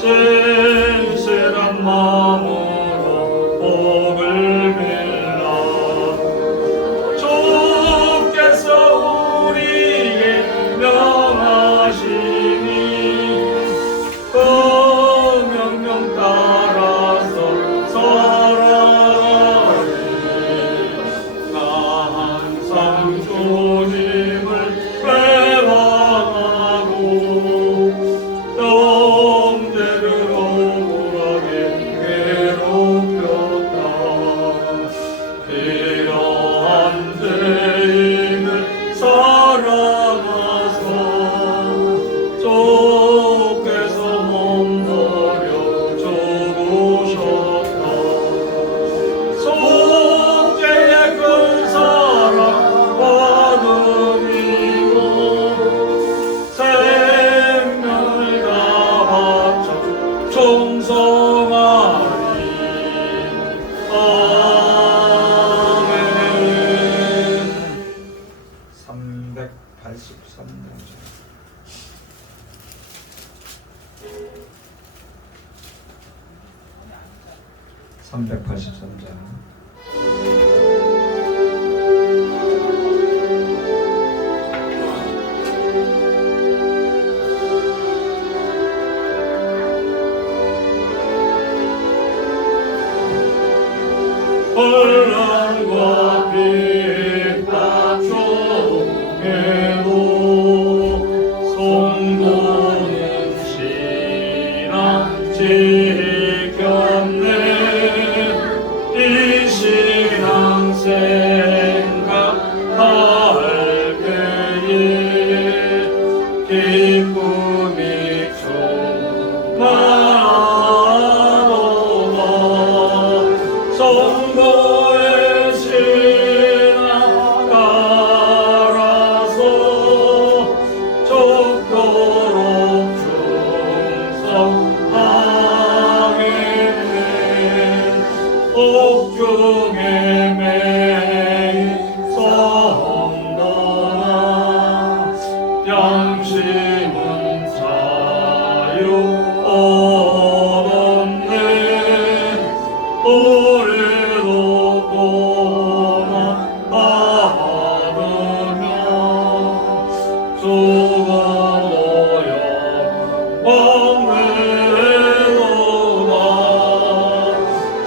신실한 마음으로 복을 빌라. 주께서 우리에게 명하시니 그 명령 따라서 살아가리. 나 항상 주님을 회방하고 형제를 억울하게 괴롭혔다. 이러한 죄인을 사랑하사 주께서 몸버려 죽으셨다. 속죄의 큰 사랑 받으리고 생명을 다 바쳐 충성하리. 아멘. 383장 383장 혼란과 핍박 중에도 성도는 신앙 지켰네. 이 신앙 생각할 때에 기쁨이 충만하도다. 성도의 신앙 따라서 죽도록 충성하겠네. 옥중에 매인 성도나 양심은 자유 얻었네. 우리도 고난 받으며 죽어도 영광되도다.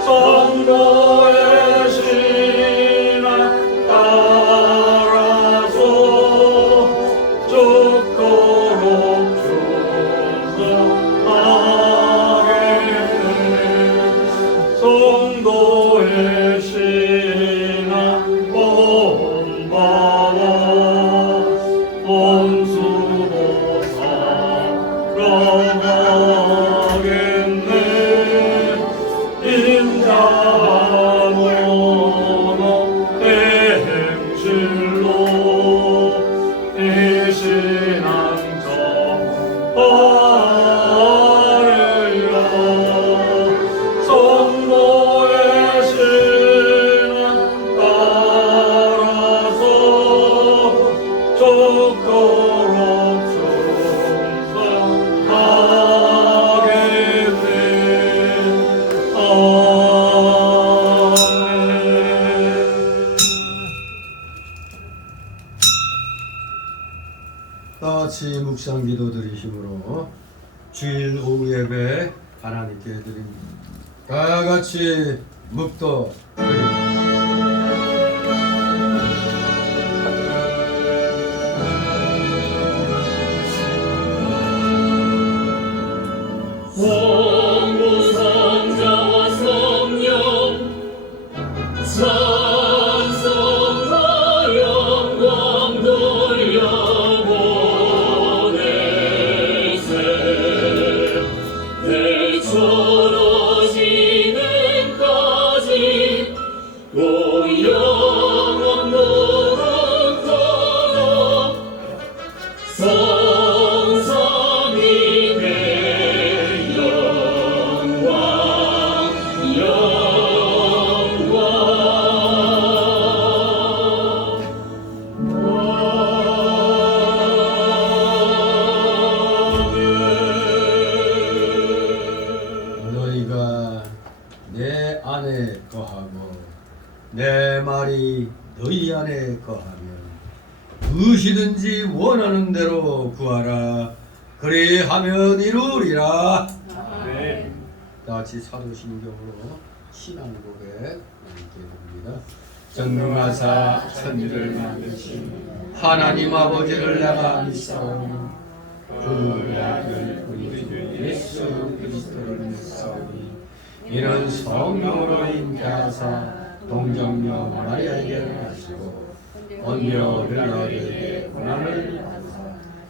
성도의 신앙 따라서 죽도록 충성하겠네. 성도의 신앙 본받아 원수도 살아가겠네. 인자하노노 행실로 이 신앙 전하리라. 성도의 신앙 따라서 죽도록 충성하겠네. 다 같이 묵상 기도 드리심으로 주일 오후 예배 하나님께 드립니다. 다 같이 묵도 드립니다. 성부 성자와 성령 찬송과 영광 돌려보내세. 대처로 지금까지 안에 거하고 내 말이 너희 안에 거하면 무엇이든지 원하는 대로 구하라. 그리하면 이루리라. 네. 다같이 사도신경으로 신앙고백 드립니다. 전능하사 천지를 만드신 하나님 아버지를 내가 믿사오니 그의 아들 우리 주 예수 그리스도를 믿사오니 이는 성령으로 잉태하사 동정녀 마리아에게 나시고 언녀 빌라에게 고난을 받으사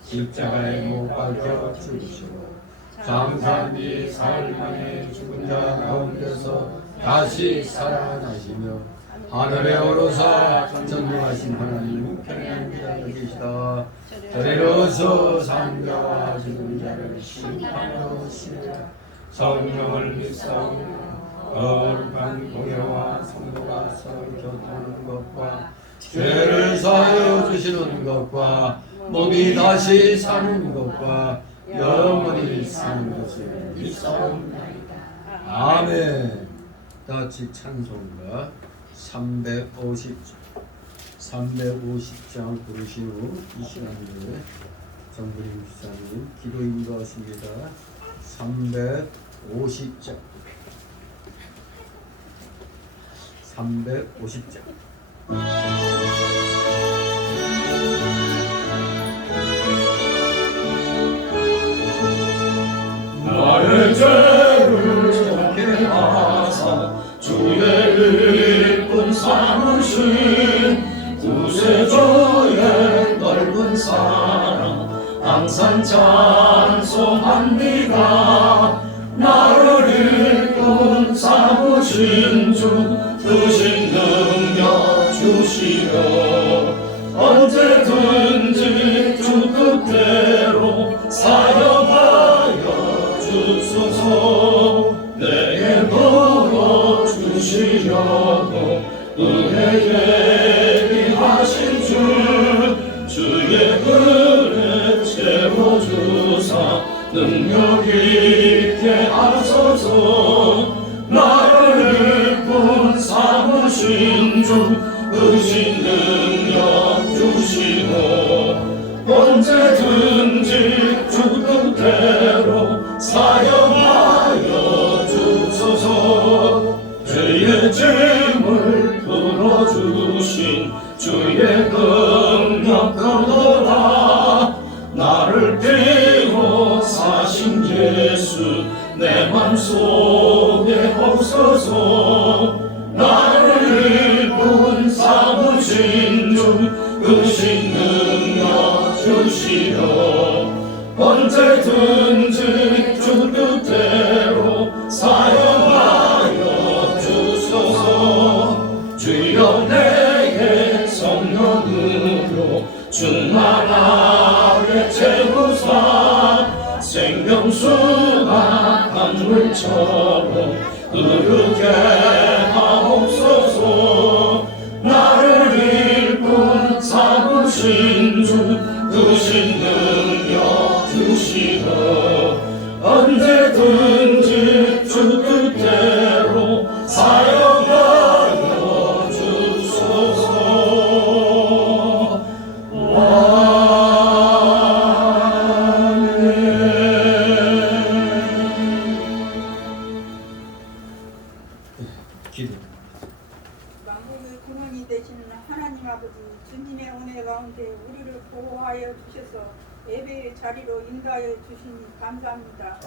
십자가에 못 박혀 죽으시고 장사한 뒤 사흘 만에 죽은 자 가운데서 다시 살아나시며 하늘에 오르사 전능하신 하나님 우편에 앉아 계시다. 저리로서 사는 자와 죽은 자를 심판하러 오시리라. 성령을 믿사오며 거룩한 공예와 성도가 서로 교통하는 것과 죄를 사하여 주시는 것과 몸이 다시 사는 것과 영원히 사는 것을 믿사옵나이다. 아멘. 다같이 찬송가 350장 부르신 후 이 시간에 정부림 집사님 기도 인도하십니다. 350장 350장 나의 죄를 정케 하사 주의 일꾼 삼으신 구세주의 넓은 사랑 항상 찬송합니다. 나를 일꾼 삼으신 주 크신 능력 주시려 언제든지 주 뜻대로 사용하여 주소서. 내게 물어 주시려고 은혜 예비하신 주 주의 은혜 채워주사 능력 있게 하소서. 나를 일꾼 삼으신 주 크신 능력 주시고 언제든지 주 뜻대로 사용하여 주소서. 죄의 짐을 풀어주신 주의 능력 거더라. 나를 비워 사신 예수 내 맘속에 없어서. 나를 일꾼 삼으신 주 크신 능력 주시어 언제든지 주 뜻대로 사용하여 주소서. 주여 내의 성령으로 충만하게 채우사 생명수가 강물처럼 흐르게 하옵소서. 나를 일꾼 삼으신 주 크신 능력 주시어 언제든지 주 뜻대로 사용하여 주소서. 기도. 만국의 근원이 되시는 하나님 아버지, 주님의 은혜 가운데 우리를 보호하여 주셔서 예배의 자리로 인도하여 주시니 감사합니다.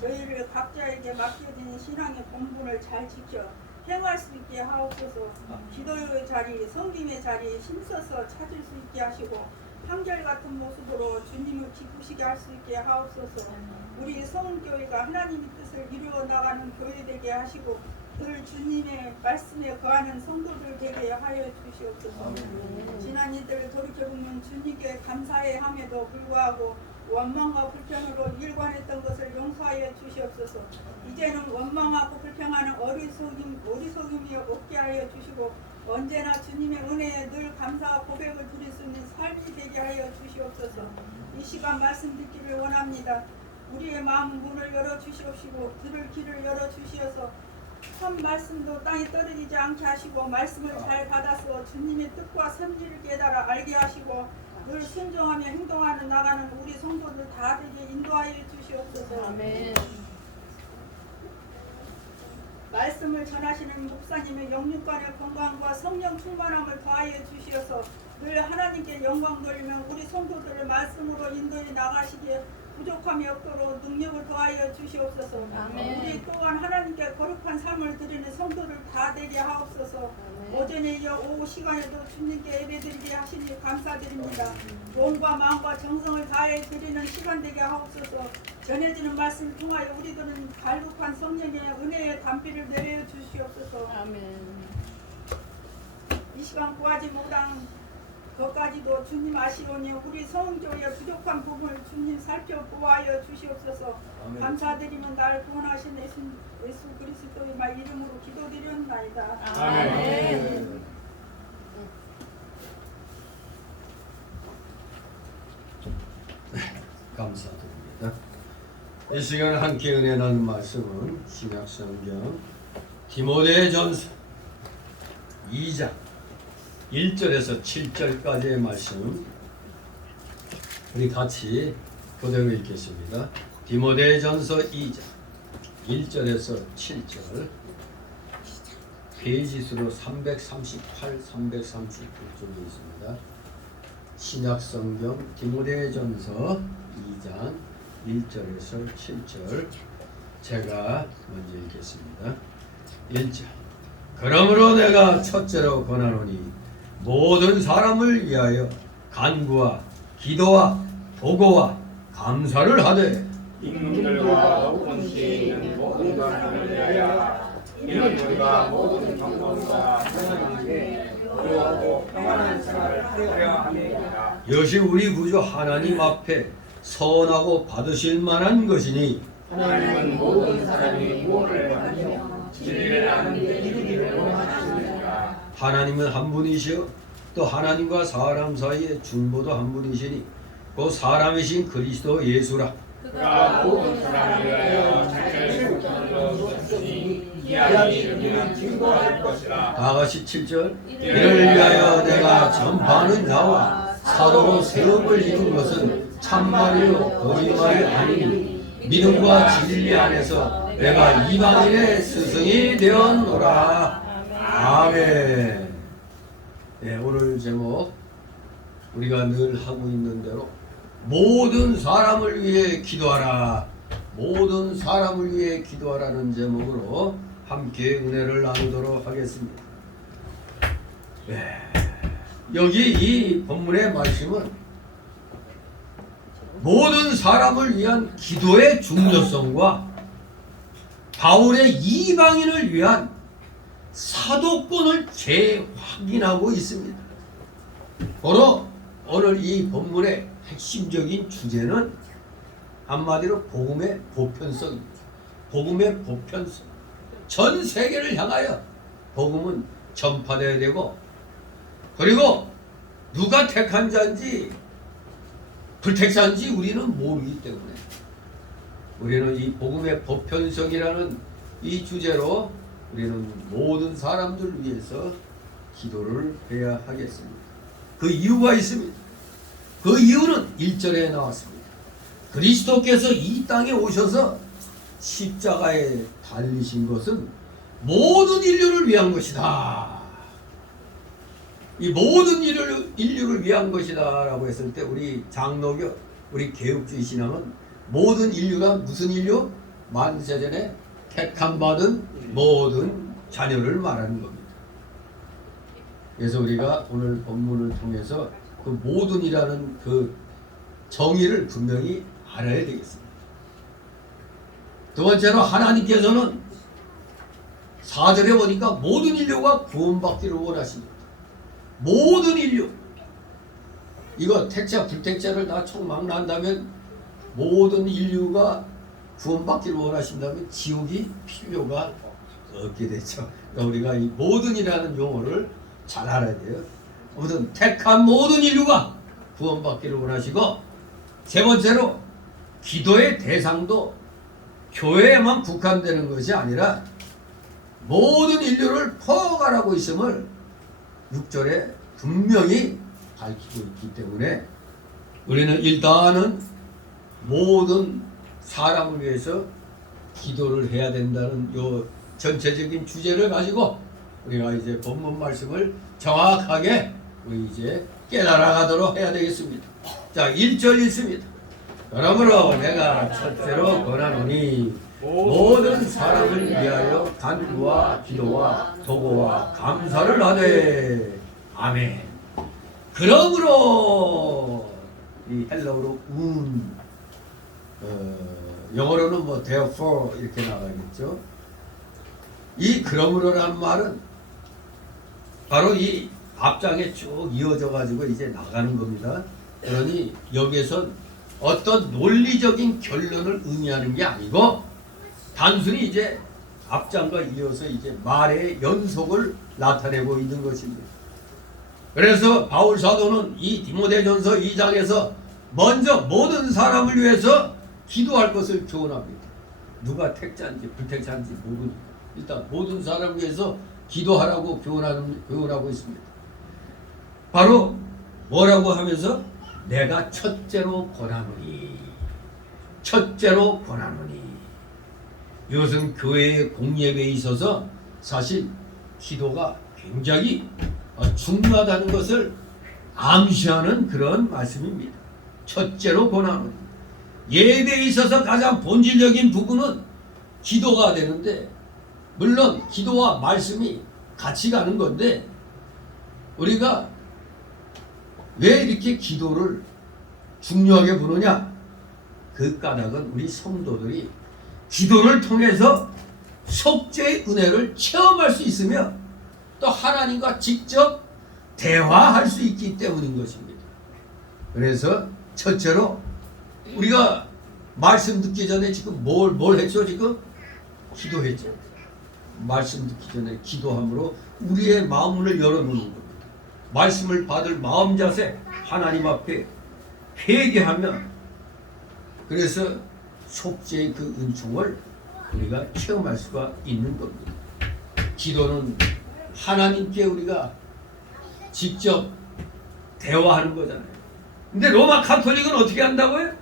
저희를 각자에게 맡겨진 신앙의 본분을 잘 지켜 행할 수 있게 하옵소서. 기도의 자리, 성김의 자리 힘써서 찾을 수 있게 하시고 한결같은 모습으로 주님을 기쁘시게 할 수 있게 하옵소서. 우리 서운교회가 하나님의 뜻을 이루어 나가는 교회 되게 하시고 늘 주님의 말씀에 거하는 성도들 되게 하여 주시옵소서. 지난 이들 돌이켜보면 주님께 감사해 함에도 불구하고 원망과 불평으로 일관했던 것을 용서하여 주시옵소서. 이제는 원망하고 불평하는 어리석음이 없게 하여 주시고 언제나 주님의 은혜에 늘 감사와 고백을 드릴 수 있는 삶이 되게 하여 주시옵소서. 이 시간 말씀 듣기를 원합니다. 우리의 마음 문을 열어 주시옵시고 들을 길을 열어 주시어서 한 말씀도 땅에 떨어지지 않게 하시고 말씀을 잘 받아서 주님의 뜻과 선지를 깨달아 알게 하시고 늘 순종하며 행동하는 나가는 우리 성도들 다 되게 인도하여 주시옵소서. 아멘. 말씀을 전하시는 목사님의 영육간의 건강과 성령 충만함을 더하여 주시어서 늘 하나님께 영광 돌리며 우리 성도들을 말씀으로 인도해 나가시기에 부족함이 없도록 능력을 더하여 주시옵소서. 아멘. 우리 또한 하나님께 거룩한 삶을 드리는 성도들 다 되게 하옵소서. 오전에 이어 오후 시간에도 주님께 예배드리게 하시니 감사드립니다. 몸과 마음과 정성을 다해 드리는 시간 되게 하옵소서. 전해지는 말씀을 통하여 우리들은 갈급한 성령의 은혜의 담비를 내려 주시옵소서. 아멘. 이 시간 구하지 못한 것까지도 주님 아시오니 우리 성교의 부족한 부분을 주님 살펴보아여 주시옵소서. 아멘. 감사드리면 나를 구원하신 예수 그리스도의 말 이름으로 기도드렸나이다. 아멘. 감사드립니다. 이 시간 함께 은혜 나눈 말씀은 신약성경 디모데전서 2장 1절에서 7절까지의 말씀 우리 같이 그대로 읽겠습니다. 디모데전서 2장 1절에서 7절 페이지 수로 338, 339쪽에 있습니다. 신약성경 디모데전서 2장 1절에서 7절 제가 먼저 읽겠습니다. 1절 그러므로 내가 첫째로 권하노니 모든 사람을 위하여 간구와 기도와 도고와 감사를 하되 인물과 본시 있는 모든 사람을 위하여 이는 우리가 모든 정성과 생각에 의하고 평안한 생활을 하려 함이니라. 이것이 우리 구주 하나님 앞에 선하고 받으실 만한 것이니 하나님은 모든 사람이 구원을 받으며 진리를 아는 데 이르기를 원하시느니라. 하나님은 한 분이시요 또 하나님과 사람 사이에 중보도 한 분이시니 그 사람이신 그리스도 예수라. 그가 모든 사람을 위하여 자기를 속전으로 주셨으니 기한이 이르면 증거할 것이라. 다 같이 7절 이를 위하여 내가 전파하는 자와 사도로 세움을 이룬 것은 참말이요 거짓말이 아니니 믿음과 진리 안에서 내가 이방인의 스승이 되었노라. 아멘. 네, 오늘 제목 우리가 늘 하고 있는 대로 모든 사람을 위해 기도하라. 모든 사람을 위해 기도하라는 제목으로 함께 은혜를 나누도록 하겠습니다. 네. 여기 이 본문의 말씀은 모든 사람을 위한 기도의 중요성과 바울의 이방인을 위한 사도권을 재확인하고 있습니다. 바로 오늘 이 본문의 핵심적인 주제는 한마디로 복음의 보편성입니다. 복음의 보편성. 전 세계를 향하여 복음은 전파되어야 되고, 그리고 누가 택한 자인지 불택자인지 우리는 모르기 때문에 우리는 이 복음의 보편성이라는 이 주제로 우리는 모든 사람들을 위해서 기도를 해야 하겠습니다. 그 이유가 있습니다. 그 이유는 1절에 나왔습니다. 그리스도께서 이 땅에 오셔서 십자가에 달리신 것은 모든 인류를 위한 것이다. 이 모든 인류를 위한 것이다 라고 했을 때 우리 장로교, 우리 개혁주의 신앙은 모든 인류가 무슨 인류? 만세전에 택함받은 모든 자녀를 말하는 겁니다. 그래서 우리가 오늘 본문을 통해서 그 모든이라는 그 정의를 분명히 알아야 되겠습니다. 두 번째로 하나님께서는 4절에 보니까 모든 인류가 구원받기를 원하십니다. 모든 인류. 이거 택자 불택자를 다 총망라한다면 모든 인류가 구원받기를 원하신다면 지옥이 필요가 없게 되죠. 그러니까 우리가 이 모든이라는 용어를 잘 알아야 돼요. 아무튼 택한 모든 인류가 구원받기를 원하시고, 세 번째로 기도의 대상도 교회에만 국한되는 것이 아니라 모든 인류를 포괄하고 있음을 6절에 분명히 밝히고 있기 때문에 우리는 일단은 모든 사람을 위해서 기도를 해야 된다는 요 전체적인 주제를 가지고 우리가 이제 본문 말씀을 정확하게 우리 이제 깨달아가도록 해야 되겠습니다. 자, 1절 읽습니다. 그러므로 내가 첫째로 권하노니 모든 사람을 위하여 간구와 기도와 도구와 감사를 하되. 아멘. 그러므로 이 헬라어로 영어로는 뭐 therefore 이렇게 나가겠죠. 이 그러므로라는 말은 바로 이 앞장에 쭉 이어져 가지고 이제 나가는 겁니다. 그러니 여기에선 어떤 논리적인 결론을 의미하는 게 아니고 단순히 이제 앞장과 이어서 이제 말의 연속을 나타내고 있는 것입니다. 그래서 바울 사도는 이 디모데전서 2장에서 먼저 모든 사람을 위해서 기도할 것을 교훈합니다. 누가 택자인지 불택자인지 모르니까 일단 모든 사람을 위해서 기도하라고 교훈하고 있습니다. 바로 뭐라고 하면서 내가 첫째로 권하노니. 첫째로 권하노니. 이것은 교회의 공예에 있어서 사실 기도가 굉장히 중요하다는 것을 암시하는 그런 말씀입니다. 첫째로 권하노니. 예배에 있어서 가장 본질적인 부분은 기도가 되는데 물론 기도와 말씀이 같이 가는 건데 우리가 왜 이렇게 기도를 중요하게 보느냐? 그 까닭은 우리 성도들이 기도를 통해서 속죄의 은혜를 체험할 수 있으며 또 하나님과 직접 대화할 수 있기 때문인 것입니다. 그래서 첫째로 우리가 말씀 듣기 전에 지금 뭘 했죠? 지금 기도했죠. 말씀 듣기 전에 기도함으로 우리의 마음을 열어놓는 겁니다. 말씀을 받을 마음 자세 하나님 앞에 회개하며 그래서 속죄의 그 은총을 우리가 체험할 수가 있는 겁니다. 기도는 하나님께 우리가 직접 대화하는 거잖아요. 근데 로마 카톨릭은 어떻게 한다고요?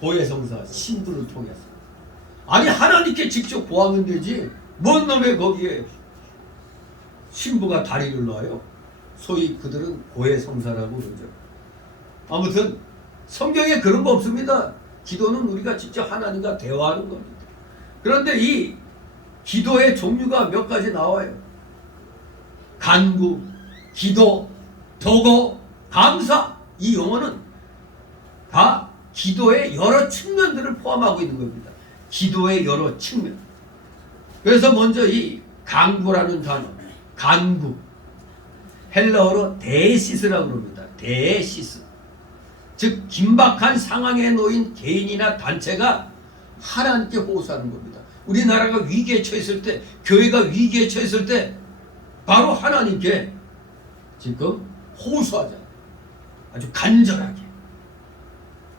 고해성사 신부를 통해서. 아니 하나님께 직접 구하면 되지 뭔 놈의 거기에 신부가 다리를 놔요. 소위 그들은 고해성사라고 그러죠. 아무튼 성경에 그런 거 없습니다. 기도는 우리가 직접 하나님과 대화하는 겁니다. 그런데 이 기도의 종류가 몇 가지 나와요. 간구, 기도, 도고, 감사. 이 용어는 다 기도의 여러 측면들을 포함하고 있는 겁니다. 기도의 여러 측면. 그래서 먼저 이 간구라는 단어, 간구. 헬라어로 데시스라고 합니다. 데시스. 즉 긴박한 상황에 놓인 개인이나 단체가 하나님께 호소하는 겁니다. 우리나라가 위기에 처했을 때, 교회가 위기에 처했을 때 바로 하나님께 지금 호소하잖아요. 아주 간절하게.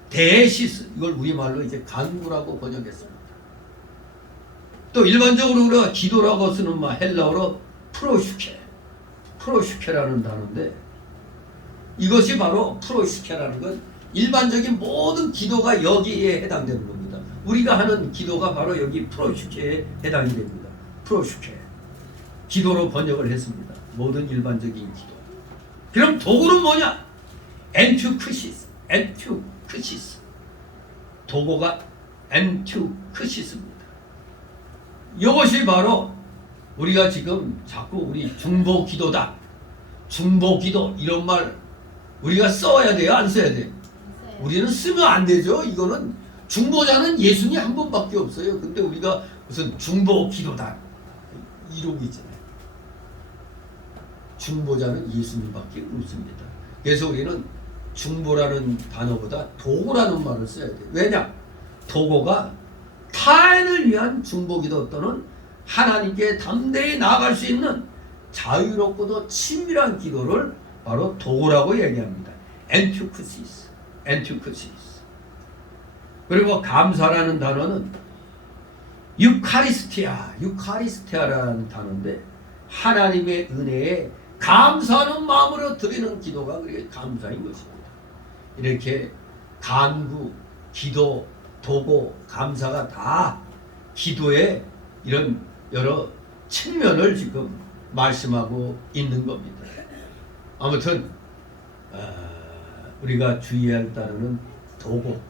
데시스, 이걸 우리말로 이제 간구라고 번역했습니다. 또 일반적으로 우리가 기도라고 쓰는 말 헬라어로 프로슈케라는 단어인데 이것이 바로 프로슈케라는 건 일반적인 모든 기도가 여기에 해당되는 겁니다. 우리가 하는 기도가 바로 여기 프로슈케에 해당이 됩니다. 프로슈케. 기도로 번역을 했습니다. 모든 일반적인 기도. 그럼 도구는 뭐냐? 엔투크시스. 도구가 엔투크시스입니다. 이것이 바로 우리가 지금 자꾸 우리 중보기도다, 중보기도 이런 말 우리가 써야 돼요? 안 써야 돼요? 우리는 쓰면 안 되죠. 이거는 중보자는 예수님 한 분밖에 없어요. 근데 우리가 무슨 중보기도다 이러고 있잖아요. 중보자는 예수님밖에 없습니다. 그래서 우리는 중보라는 단어보다 도구라는 말을 써야 돼요. 왜냐? 도구가 타인을 위한 중보기도 또는 하나님께 담대히 나아갈 수 있는 자유롭고도 친밀한 기도를 바로 도구라고 얘기합니다. 엔투크시스. 그리고 감사라는 단어는 유카리스티아라는 단어인데 하나님의 은혜에 감사하는 마음으로 드리는 기도가 그게 감사인 것입니다. 이렇게 간구, 기도, 도고, 감사가 다 기도의 이런 여러 측면을 지금 말씀하고 있는 겁니다. 아무튼 우리가 주의해야 할 단어는 도고,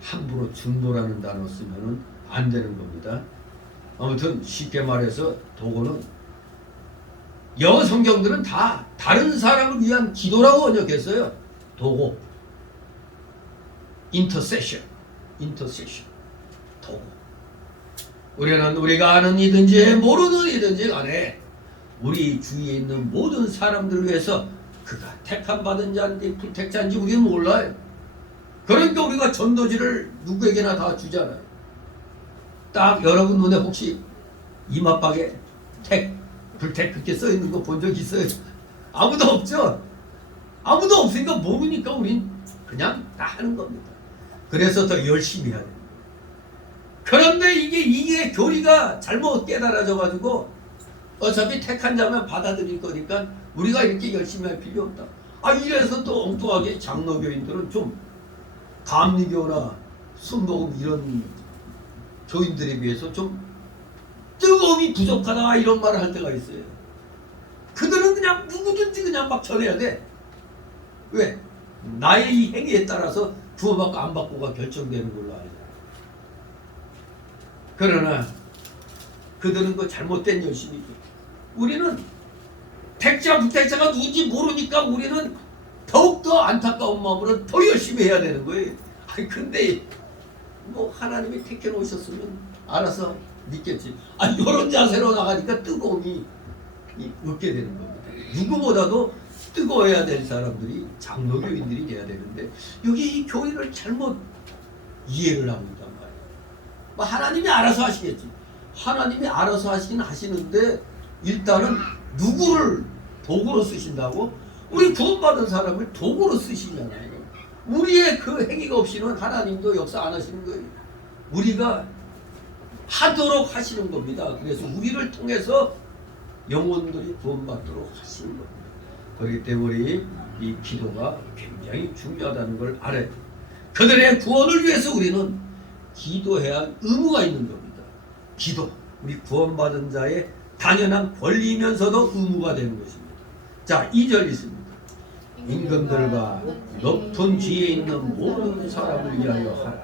함부로 중도라는 단어 쓰면은 안 되는 겁니다. 아무튼 쉽게 말해서 도고는 영어 성경들은 다 다른 사람을 위한 기도라고 번역했어요. 도고, intercession, 도고. 우리는 우리가 아는 이든지 모르는 이든지 간에 우리 주위에 있는 모든 사람들을 위해서 그가 택함 받은 자인지 불택자인지 우리는 몰라요. 그러니까 우리가 전도지를 누구에게나 다 주잖아요. 딱 여러분 눈에 혹시 이마박에 택, 불택 그렇게 써 있는 거 본 적 있어요? 아무도 없죠? 아무도 없으니까 모르니까 우린 그냥 다 하는 겁니다. 그래서 더 열심히 해야 됩니다. 그런데 이게 교리가 잘못 깨달아져 가지고 어차피 택한 자면 받아들일 거니까 우리가 이렇게 열심히 할 필요 없다. 이래서 또 엉뚱하게 장로교인들은 좀 감리교나 순복음 이런 교인들에 비해서 좀 뜨거움이 부족하다 이런 말을 할 때가 있어요. 그들은 그냥 누구든지 그냥 막 전해야 돼. 왜? 나의 이 행위에 따라서 구원받고 안 받고가 결정되는 걸로 알죠. 그러나 그들은 그 잘못된 열심이죠. 우리는 택자 부택자가 누군지 모르니까 우리는 더욱더 안타까운 마음으로 더 열심히 해야 되는 거예요. 근데 뭐 하나님이 택해 놓으셨으면 알아서 믿겠지. 이런 자세로 나가니까 뜨거움이 없게 되는 겁니다. 누구보다도 뜨거워야 될 사람들이 장로교인들이 돼야 되는데 여기 이 교리를 잘못 이해를 하고 있단 말이에요. 하나님이 알아서 하시겠지. 하나님이 알아서 하시긴 하시는데 일단은 누구를 도구로 쓰신다고? 우리 구원받은 사람을 도구로 쓰시잖아요. 우리의 그 행위가 없이는 하나님도 역사 안 하시는 거예요. 우리가 하도록 하시는 겁니다. 그래서 우리를 통해서 영혼들이 구원받도록 하시는 겁니다. 그렇기 때문에 이 기도가 굉장히 중요하다는 걸 알아요. 그들의 구원을 위해서 우리는 기도해야 할 의무가 있는 겁니다. 기도, 우리 구원받은 자의 당연한 권리면서도 의무가 되는 것입니다. 자, 2절 있습니다. 임금들과 높은 지에 있는 모든 사람을 위하여 하라.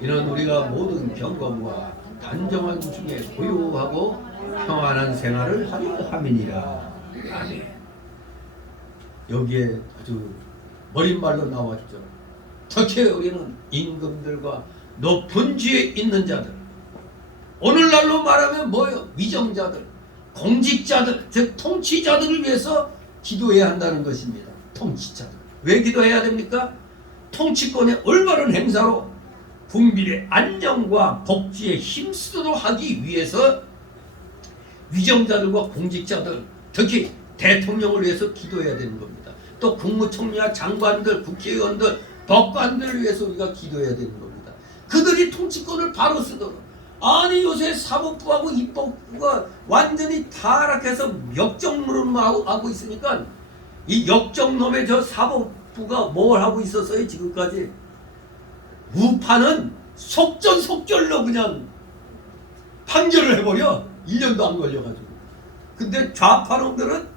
이는 우리가 모든 경건과 단정한 중에 고요하고 평안한 생활을 하려 함이니라. 아멘. 여기에 아주 머릿말로 나왔죠. 특히 우리는 임금들과 높은 지에 있는 자들, 오늘날로 말하면 뭐예요? 위정자들, 공직자들, 즉 통치자들을 위해서 기도해야 한다는 것입니다. 통치자들. 왜 기도해야 됩니까? 통치권의 올바른 행사로 국민의 안녕과 복지에 힘쓰도록 하기 위해서 위정자들과 공직자들, 특히 대통령을 위해서 기도해야 되는 겁니다. 또 국무총리와 장관들, 국회의원들, 법관들을 위해서 우리가 기도해야 되는 겁니다. 그들이 통치권을 바로 쓰도록. 요새 사법부하고 입법부가 완전히 타락해서 역정노릇만 하고 있으니까 이 역정놈의 저 사법부가 뭘 하고 있었어요 지금까지? 우파는 속전속결로 그냥 판결을 해버려. 1년도 안 걸려가지고. 근데 좌파놈들은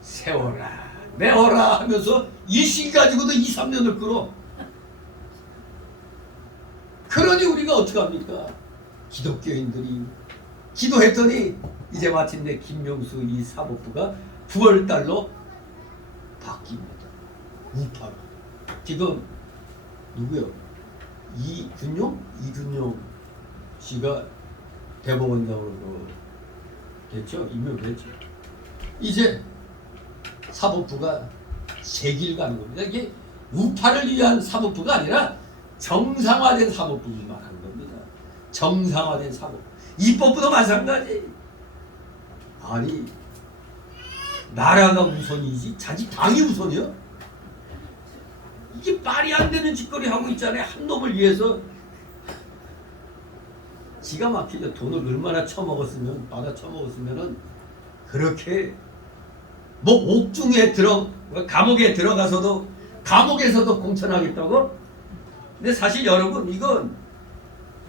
세워라 내워라 하면서 일시 가지고도 2, 3년을 끌어. 그러니 우리가 어떡합니까? 기독교인들이 기도했더니 이제 마침내 김명수 이 사법부가 9월달로 바뀝니다. 우파로. 지금 누구요? 이균용 씨가 대법원장으로 됐죠? 임명됐죠. 이제 사법부가 새 길 가는 겁니다. 이게 우파를 위한 사법부가 아니라 정상화된 사법부를 말하는 겁니다. 정상화된 사법부. 입법부도 마찬가지. 아니 나라가 우선이지 자기 당이 우선이요? 이게 말이 안 되는 짓거리 하고 있잖아요. 한 놈을 위해서. 기가 막히죠. 돈을 얼마나 처먹었으면 받아 처먹었으면은 그렇게 뭐 옥중에 감옥에 들어가서도 감옥에서도 공천하겠다고? 근데 사실 여러분 이건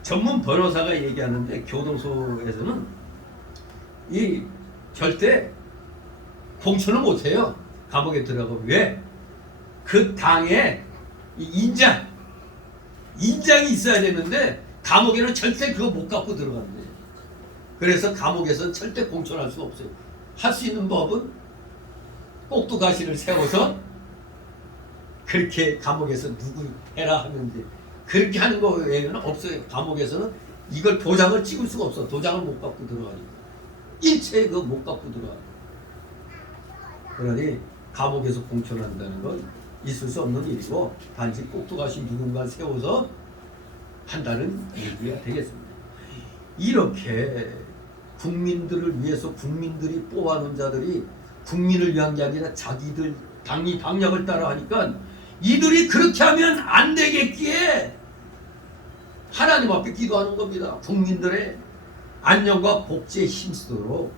전문 변호사가 얘기하는데 교도소에서는 이 절대 공천을 못해요. 감옥에 들어가면. 왜? 그 당에 인장이 있어야 되는데 감옥에는 절대 그거 못 갖고 들어간대요. 그래서 감옥에서는 절대 공천할 수가 없어요. 할 수 있는 법은 꼭두가시를 세워서 그렇게 감옥에서 누구 해라 하는데 그렇게 하는 거 외에는 없어요. 감옥에서는 이걸 도장을 찍을 수가 없어. 도장을 못 갖고 들어가니까. 일체 그거 못 갖고 들어가요. 그러니 감옥에서 공천한다는 건 있을 수 없는 일이고 단지 꼭두가시 누군가 세워서 한다는 얘기가 되겠습니다. 이렇게 국민들을 위해서 국민들이 뽑아놓은 자들이 국민을 위한 게 아니라 자기들 당리 당략을 따라 하니까 이들이 그렇게 하면 안 되겠기에 하나님 앞에 기도하는 겁니다. 국민들의 안녕과 복지에 힘쓰도록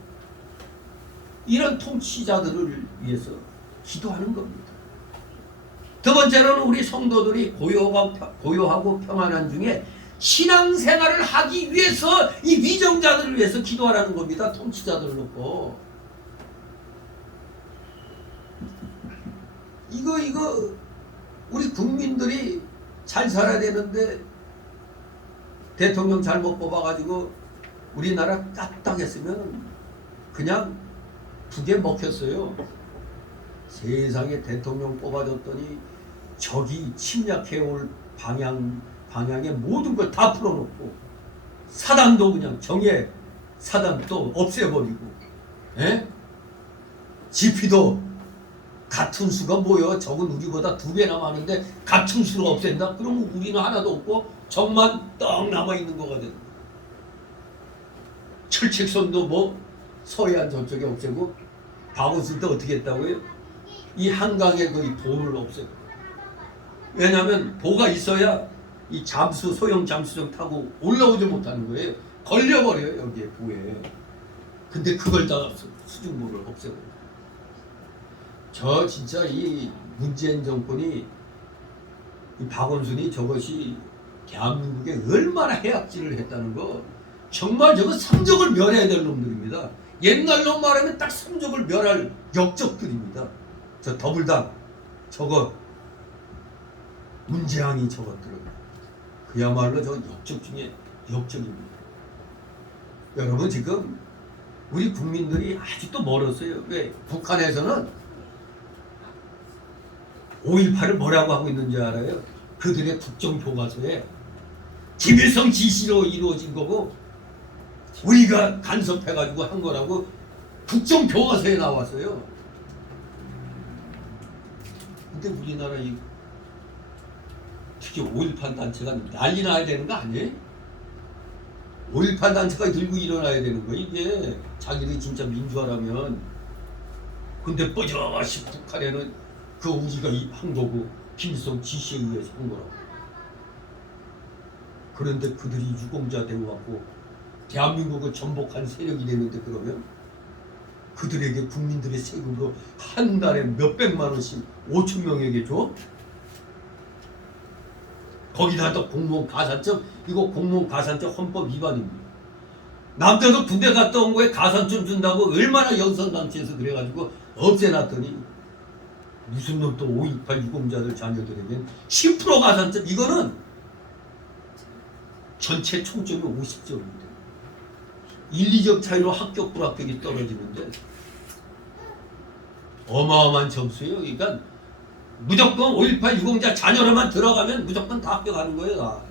이런 통치자들을 위해서 기도하는 겁니다. 두 번째로는 우리 성도들이 고요하고 평안한 중에 신앙생활을 하기 위해서 이 위정자들을 위해서 기도하라는 겁니다. 통치자들을 놓고 이거 우리 국민들이 잘 살아야 되는데 대통령 잘못 뽑아가지고 우리나라 까딱했으면 그냥 두개 먹혔어요. 세상에 대통령 뽑아줬더니 적이 침략해올 방향의 모든 걸 다 풀어놓고 사단도 그냥 정예 사단도 없애버리고 지피도 같은 수가 뭐여? 적은 우리보다 2배나 많은데 같은 수를 없앤다? 그러면 우리는 하나도 없고 적만 떡 남아있는 거가 되는 거야. 철책선도 뭐 서해안 저쪽에 없애고 박원순 때 어떻게 했다고요? 이 한강에 거의 보를 없애고. 왜냐하면 보가 있어야 이 소형 잠수정 타고 올라오지 못하는 거예요. 걸려버려요 여기에 보에. 근데 그걸 다 수중보를 없애고. 저 진짜 이 문재인 정권이 이 박원순이 저것이 대한민국에 얼마나 해악질을 했다는 거 정말 저거 상적을 멸해야 될 놈들입니다. 옛날로 말하면 딱 상적을 멸할 역적들입니다. 저 더불당 저거 문재앙이 저것들은 그야말로 저 역적 중에 역적입니다. 여러분 지금 우리 국민들이 아직도 멀었어요. 왜? 북한에서는 5.18을 뭐라고 하고 있는지 알아요? 그들의 국정교과서에 김일성 지시로 이루어진 거고 우리가 간섭해가지고 한 거라고 국정교과서에 나왔어요. 근데 우리나라 이 특히 5.18 단체가 난리 나야 되는 거 아니에요? 5.18 단체가 들고 일어나야 되는 거예요. 이게 자기들이 진짜 민주화라면. 근데 뻔뻔히 북한에는 그 우리가 한 거고 김일성 지시에 의해서 한 거라고. 그런데 그들이 유공자 되어갖고 대한민국을 전복한 세력이 되는데 그러면 그들에게 국민들의 세금으로 한 달에 몇백만 원씩 5천 명에게 줘? 거기다 또 공무원 가산점, 이거 공무원 가산점 헌법 위반입니다. 남자도 군대 갔다 온 거에 가산점 준다고 얼마나 영선단체에서 그래가지고 없애놨더니 무슨 놈 또 5.18 유공자들 자녀들에겐 10% 가산점. 이거는 전체 총점이 50점입니다. 1, 2점 차이로 합격 불합격이 떨어지는데 어마어마한 점수예요. 그러니까 무조건 5.18 유공자 자녀로만 들어가면 무조건 다 합격하는 거예요. 다.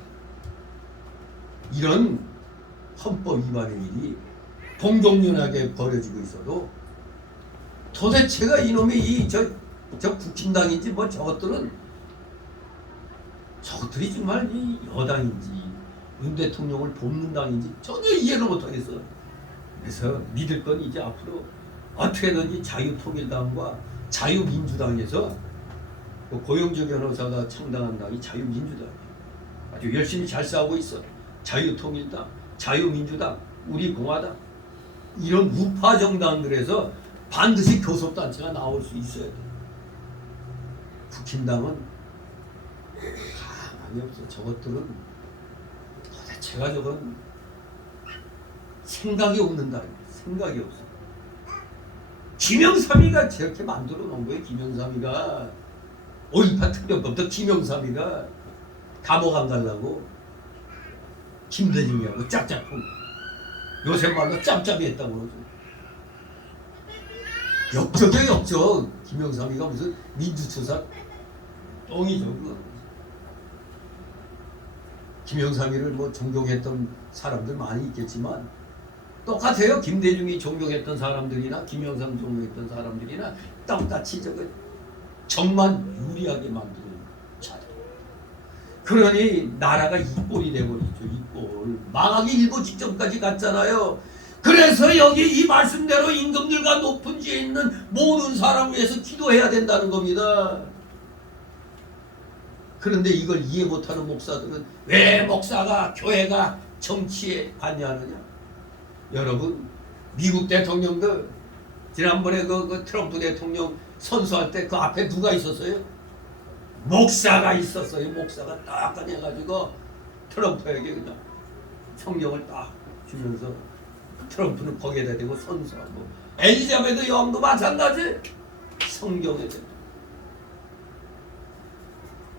이런 헌법 위반의 일이 동종연하게 벌어지고 있어도 도대체가 이놈이 저 국힘당인지 뭐 저것들이 정말 이 여당인지 윤 대통령을 돕는 당인지 전혀 이해를 못하겠어. 그래서 믿을 건 이제 앞으로 어떻게든지 자유통일당과 자유민주당에서 그 고영주 변호사가 창당한 당이 자유민주당이에요. 아주 열심히 잘 싸우고 있어. 자유통일당, 자유민주당, 우리 공화당 이런 우파 정당들에서 반드시 교섭단체가 나올 수 있어야 돼. 국힘당은 가만히 없어. 저것들은 도대체가 저건 생각이 없는다. 생각이 없어. 김영삼이가 저렇게 만들어 놓은 거예요. 김영삼이가 5.18 특별법도 김영삼이가 감옥 안 가려고 김대중이하고 짝짝꿍 요새 말로 짬짬이 했다고 그러죠. 역적이야 역적. 김영삼이가 무슨 민주투사 똥이죠. 김영삼이를 뭐 존경했던 사람들 많이 있겠지만 똑같아요. 김대중이 존경했던 사람들이나 김영삼 존경했던 사람들이나 똑같이 저거 정만 유리하게 만드는 자들. 그러니 나라가 이꼴이 돼버리죠. 이꼴. 망하기 일보 직전까지 갔잖아요. 그래서 여기 이 말씀대로 임금들과 높은 지에 있는 모든 사람을 위해서 기도해야 된다는 겁니다. 그런데 이걸 이해 못하는 목사들은 왜 목사가 교회가 정치에 관여하느냐. 여러분 미국 대통령들 지난번에 그 트럼프 대통령 선수할 때 그 앞에 누가 있었어요? 목사가 있었어요. 목사가 딱 꺼내가지고 트럼프에게 그냥 성경을 딱 주면서 트럼프는 거기에다 대고 선수하고 엘리자베트 여왕도 마찬가지 성경에 대고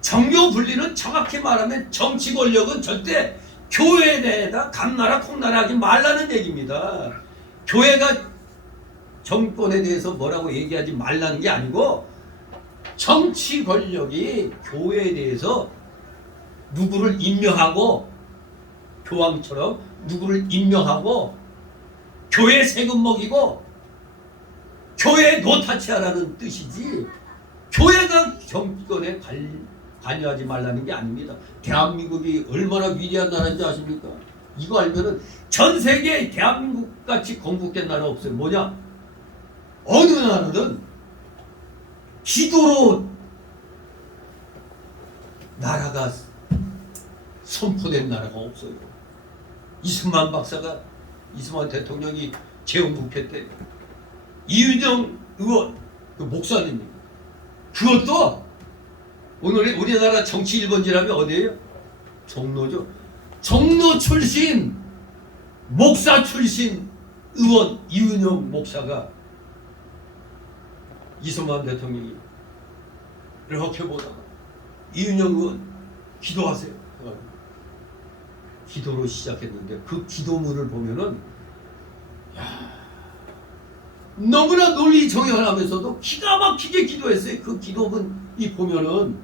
정교 분리는 정확히 말하면 정치 권력은 절대 교회에 대해다 감나라 콩나라 하지 말라는 얘기입니다. 교회가 정권에 대해서 뭐라고 얘기하지 말라는 게 아니고 정치 권력이 교회에 대해서 누구를 임명하고 교황처럼 누구를 임명하고 교회 세금 먹이고 교회 노타치하라는 뜻이지 교회가 정권에 관여하지 말라는 게 아닙니다. 대한민국이 얼마나 위대한 나라인지 아십니까? 이거 알면은 전 세계에 대한민국 같이 건국된 나라 없어요. 뭐냐? 어느 나라든 기도로 나라가 선포된 나라가 없어요. 이승만 박사가 이승만 대통령이 재헌국회 때 이윤영 의원 그 목사님입니다. 그것도 오늘 우리나라 정치 1번지라면 어디예요? 종로죠. 종로 출신 목사 출신 의원 이윤영 목사가 이승만 대통령이 이렇게 보다가 이윤영 의원 기도하세요. 기도로 시작했는데 그 기도문을 보면은 너무나 논리 정연하면서도 기가 막히게 기도했어요. 그 기도문이 보면은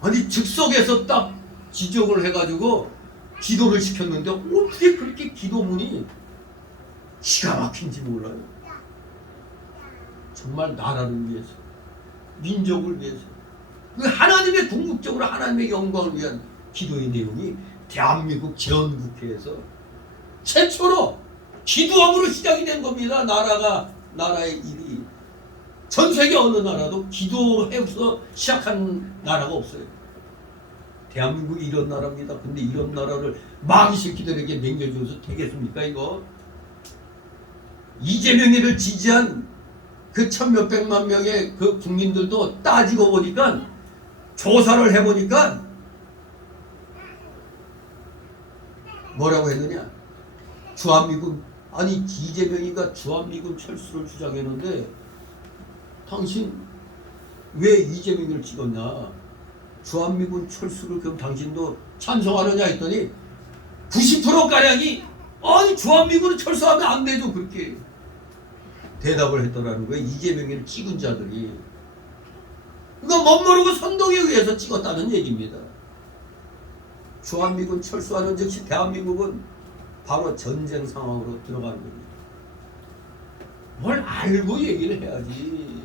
아니 즉석에서 딱 지적을 해가지고 기도를 시켰는데 어떻게 그렇게 기도문이 기가 막힌지 몰라요. 정말 나라를 위해서 민족을 위해서 그 하나님의 궁극적으로 하나님의 영광을 위한 기도의 내용이 대한민국 재헌국회에서 최초로 기도함으로 시작이 된 겁니다. 나라의 일이 전 세계 어느 나라도 기도해서 시작한 나라가 없어요. 대한민국이 이런 나라입니다. 근데 이런 나라를 마귀 새끼들에게 남겨줘서 되겠습니까 이거? 이재명이를 지지한 그 천몇백만 명의 그 국민들도 따지고 보니까 조사를 해보니까 뭐라고 했느냐? 주한미군 아니 이재명이가 주한미군 철수를 주장했는데 당신 왜 이재명을 찍었냐? 주한미군 철수를 그럼 당신도 찬성하느냐 했더니 90%가량이 아니 주한미군은 철수하면 안 되죠 그렇게 대답을 했더라는 거예요. 이재명이를 찍은 자들이. 그러니까 멋모르고 선동에 의해서 찍었다는 얘기입니다. 주한미군 철수하는 즉시 대한민국은 바로 전쟁 상황으로 들어가는 겁니다. 뭘 알고 얘기를 해야지.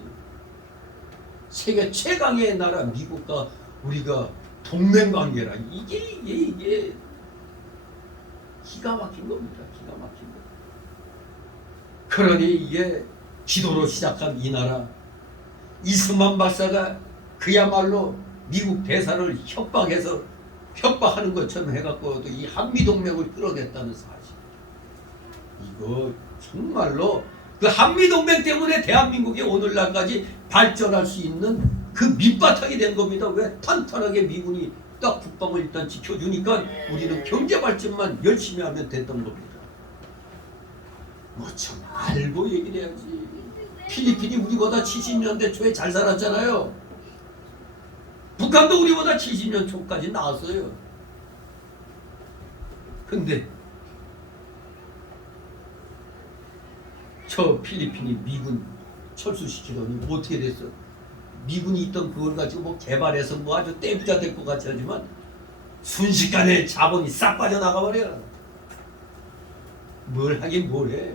세계 최강의 나라 미국과 우리가 동맹관계라 이게 기가 막힌 겁니다. 기가 막힌 거. 그러니 이게 기도로 시작한 이 나라 이승만 박사가 그야말로 미국 대사를 협박해서 협박하는 것처럼 해갖고도 이 한미동맹을 끌어냈다는 사실. 이거 정말로 그 한미동맹 때문에 대한민국이 오늘날까지 발전할 수 있는 그 밑바탕이 된 겁니다. 왜? 탄탄하게 미군이 딱 국방을 일단 지켜주니까 우리는 경제 발전만 열심히 하면 됐던 겁니다. 뭐 좀 알고 얘기를 해야지. 필리핀이 우리보다 70년대 초에 잘 살았잖아요. 북한도 우리보다 70년 초까지 나왔어요. 근데 저 필리핀이 미군 철수시키더니 어떻게 됐어? 미군이 있던 그걸 가지고 뭐 개발해서 뭐 아주 떼부자 될 것 같이 하지만 순식간에 자본이 싹 빠져나가 버려. 뭘 하긴 뭘 해.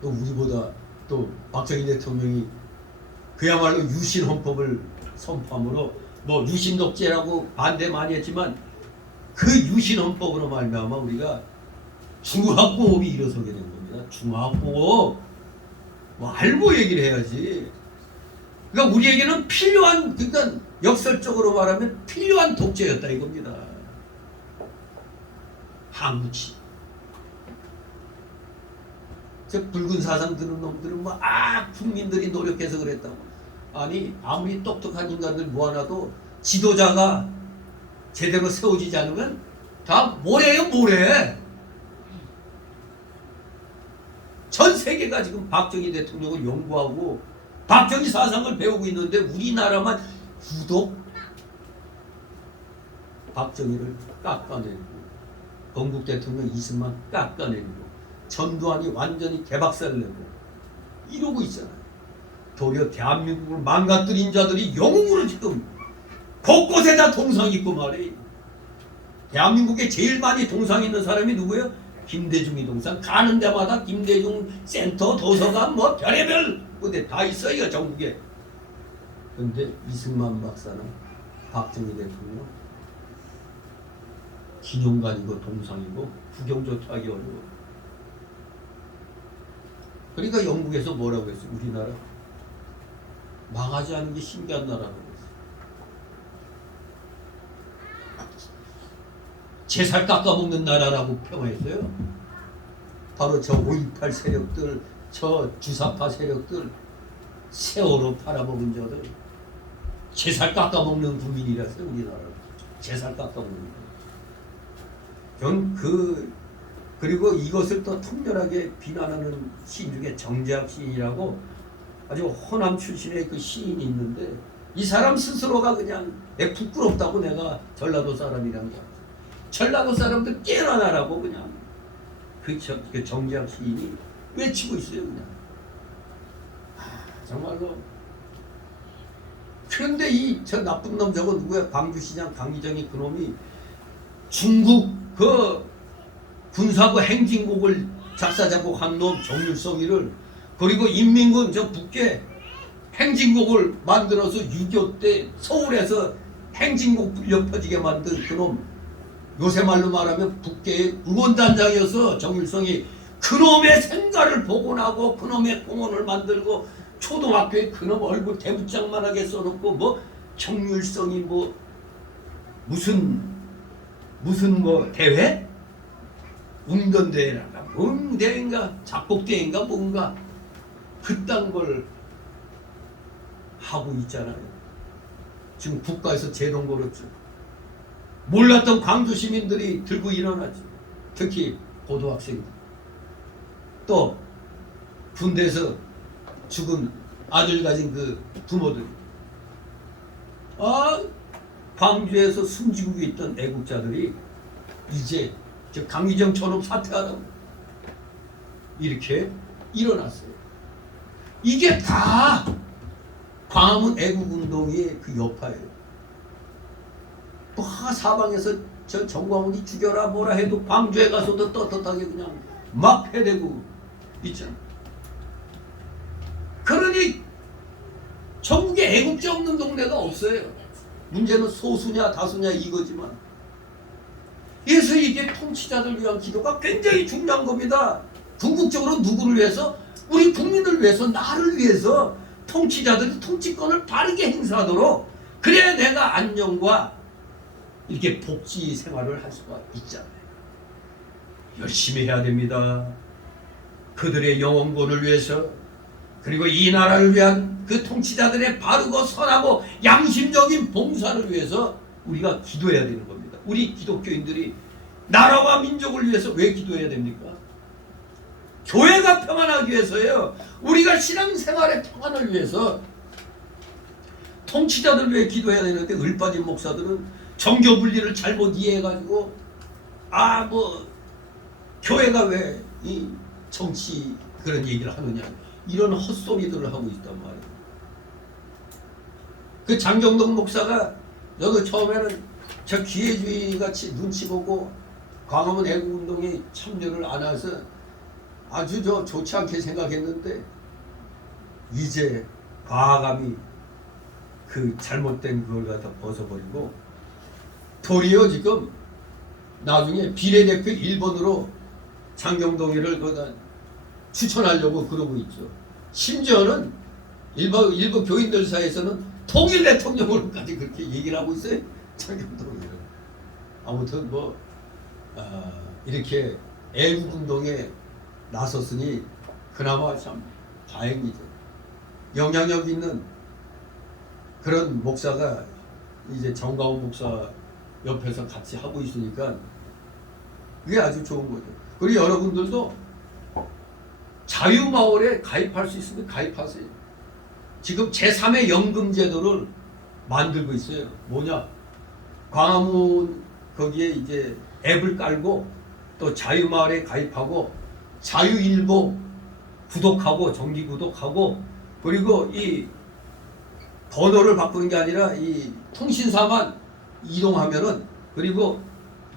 또 우리보다 또 박정희 대통령이 그야말로 유신 헌법을 선포함으로 뭐 유신 독재라고 반대 많이 했지만 그 유신 헌법으로 말미암아 우리가 중화공업이 일어서게 된 겁니다. 중화공업 뭐 알고 얘기를 해야지. 그러니까 우리에게는 필요한, 그러니까 역설적으로 말하면 필요한 독재였다 이겁니다. 한국치. 저 붉은 사상 드는 놈들은 뭐 국민들이 노력해서 그랬다고. 아니 아무리 똑똑한 인간들 모아놔도 지도자가 제대로 세워지지 않으면 다 뭐래요 뭐래. 전 세계가 지금 박정희 대통령을 연구하고 박정희 사상을 배우고 있는데 우리나라만 유독 박정희를 깎아내리고 건국 대통령 이승만 깎아내리고 전두환이 완전히 개박살을 내고 이러고 있잖아요. 도리어 대한민국을 망가뜨린 자들이 영웅으로 지금 곳곳에 다 동상 있고 말이에요. 대한민국에 제일 많이 동상 있는 사람이 누구예요? 김대중이 동상. 가는 데마다 김대중 센터, 도서관 뭐 별의별 곳에 다 있어요 전국에. 근데 이승만 박사는 박정희 대통령 기념관이고 동상이고 구경조차 하기 어려워. 그러니까 영국에서 뭐라고 했어요? 우리나라 망하지 않은 게 신기한 나라라고 했어요. 제살 깎아먹는 나라라고 평했어요. 바로 저 5.18 세력들, 저 주사파 세력들, 세월호 팔아먹은 저들 제살 깎아먹는 국민이라서요. 우리나라를 제살 깎아먹는. 전 그리고 이것을 또 통렬하게 비난하는 시인 중에 정재학 시인이라고 아주 호남 출신의 그 시인이 있는데 이 사람 스스로가 그냥 내 부끄럽다고 내가 전라도 사람이란 거. 전라도 사람들 깨어나라고 그냥 그 정재학 시인이 외치고 있어요 그냥. 정말로. 그런데 이 저 나쁜 놈 저거 누구야? 광주시장 강기정이 그놈이 중국 그 군사부 행진곡을 작사 작곡한 놈 정율성이를 그리고 인민군 저 북계 행진곡을 만들어서 6.25 때 서울에서 행진곡 불려 퍼지게 만든 그놈 요새 말로 말하면 북계의 응원단장이어서 정율성이 그놈의 생가를 복원하고 그놈의 공원을 만들고 초등학교에 그놈 얼굴 대문짝만하게 써놓고 뭐 정율성이 뭐 무슨 뭐 대회? 웅변대회란가 대회인가 작곡대회인가 뭔가 그딴 걸 하고 있잖아요. 지금 국가에서 재롱 걸었죠. 몰랐던 광주 시민들이 들고 일어나죠. 특히 고등학생들. 또 군대에서 죽은 아들 가진 그 부모들. 광주에서 숨지고 있던 애국자들이 이제 저 강기정 저놈 사퇴하라고 이렇게 일어났어요. 이게 다 광화문 애국운동의 그 여파예요. 또 사방에서 저 정광훈이 죽여라 뭐라 해도 광주에 가서도 떳떳하게 그냥 막 해대고 있잖아. 그러니 전국에 애국자 없는 동네가 없어요. 문제는 소수냐 다수냐 이거지만. 그래서 이게 통치자들 위한 기도가 굉장히 중요한 겁니다. 궁극적으로 누구를 위해서? 우리 국민을 위해서, 나를 위해서 통치자들이 통치권을 바르게 행사하도록. 그래야 내가 안녕과 이렇게 복지 생활을 할 수가 있잖아요. 열심히 해야 됩니다. 그들의 영혼권을 위해서, 그리고 이 나라를 위한 그 통치자들의 바르고 선하고 양심적인 봉사를 위해서 우리가 기도해야 되는 겁니다. 우리 기독교인들이 나라와 민족을 위해서 왜 기도해야 됩니까? 교회가 평안하기 위해서예요. 우리가 신앙생활의 평안을 위해서 통치자들 위해 기도해야 되는데, 을빠진 목사들은 정교 분리를 잘못 이해해가지고 교회가 왜 이 정치 그런 얘기를 하느냐, 이런 헛소리들을 하고 있단 말이에요. 그 장경동 목사가, 저도 처음에는 저 기회주의 같이 눈치 보고 광화문 애국운동에 참여를 안 해서 아주 좋지 않게 생각했는데, 이제 과감히 그 잘못된 그걸 갖다 벗어버리고, 도리어 지금 나중에 비례대표 1번으로 장경동이를 거기다 추천하려고 그러고 있죠. 심지어는 일부 교인들 사이에서는 통일 대통령으로까지 그렇게 얘기를 하고 있어요. 장경동이를. 아무튼 이렇게 애국운동에 나섰으니 그나마 참 다행이죠. 영향력 있는 그런 목사가 이제 정가훈 목사 옆에서 같이 하고 있으니까 그게 아주 좋은 거죠. 그리고 여러분들도 자유마을에 가입할 수 있으면 가입하세요. 지금 제3의 연금제도를 만들고 있어요. 뭐냐? 광화문 거기에 이제 앱을 깔고 또 자유마을에 가입하고 자유일보 구독하고 정기 구독하고, 그리고 이 번호를 바꾸는 게 아니라 이 통신사만 이동하면은, 그리고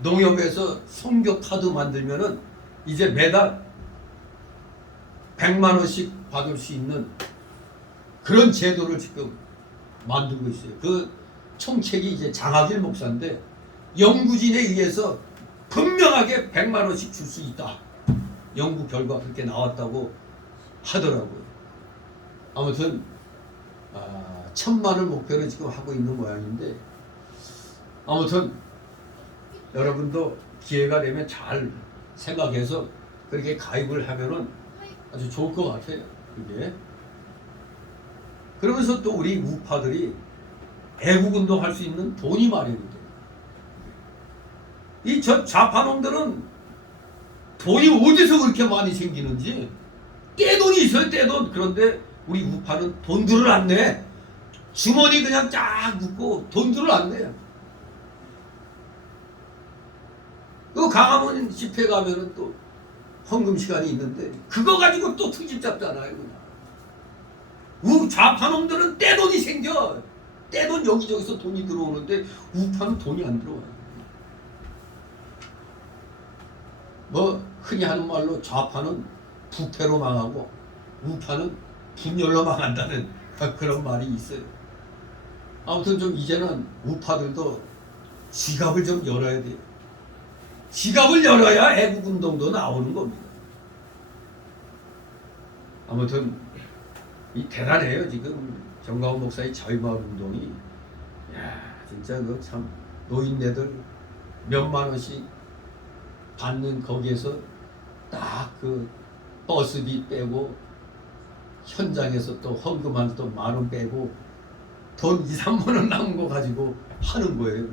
농협에서 선교 카드 만들면은 이제 매달 100만 원씩 받을 수 있는 그런 제도를 지금 만들고 있어요. 그 총책이 이제 장학일 목사인데, 연구진에 의해서 분명하게 100만 원씩 줄 수 있다. 연구 결과 그렇게 나왔다고 하더라고요. 아무튼 1000만을 목표로 지금 하고 있는 모양인데, 아무튼 여러분도 기회가 되면 잘 생각해서 그렇게 가입을 하면은 아주 좋을 것 같아요. 그게. 그러면서 또 우리 우파들이 애국운동 할 수 있는 돈이 마련이 돼요. 이 좌파놈들은 돈이 어디서 그렇게 많이 생기는지, 떼돈이 있어요, 떼돈. 그런데 우리 우파는 돈들을 안 내. 주머니 그냥 쫙 묶고 돈들을 안 내요. 그 강화문 집회 가면은 또 헌금 시간이 있는데, 그거 가지고 또 투집 잡잖아요. 좌파놈들은 떼돈이 생겨. 떼돈 여기저기서 돈이 들어오는데 우파는 돈이 안 들어와요. 흔히 하는 말로 좌파는 부패로 망하고 우파는 분열로 망한다는 그런 말이 있어요. 아무튼 좀 이제는 우파들도 지갑을 좀 열어야 돼요. 지갑을 열어야 애국운동도 나오는 겁니다. 아무튼 대단해요. 지금 정가훈 목사의 자유마을 운동이. 진짜 그 참 노인네들 몇만 원씩 받는 거기에서 딱 그 버스비 빼고 현장에서 또 헌금한 또 10,000원 빼고 돈 2-3만 원 남은 거 가지고 하는 거예요.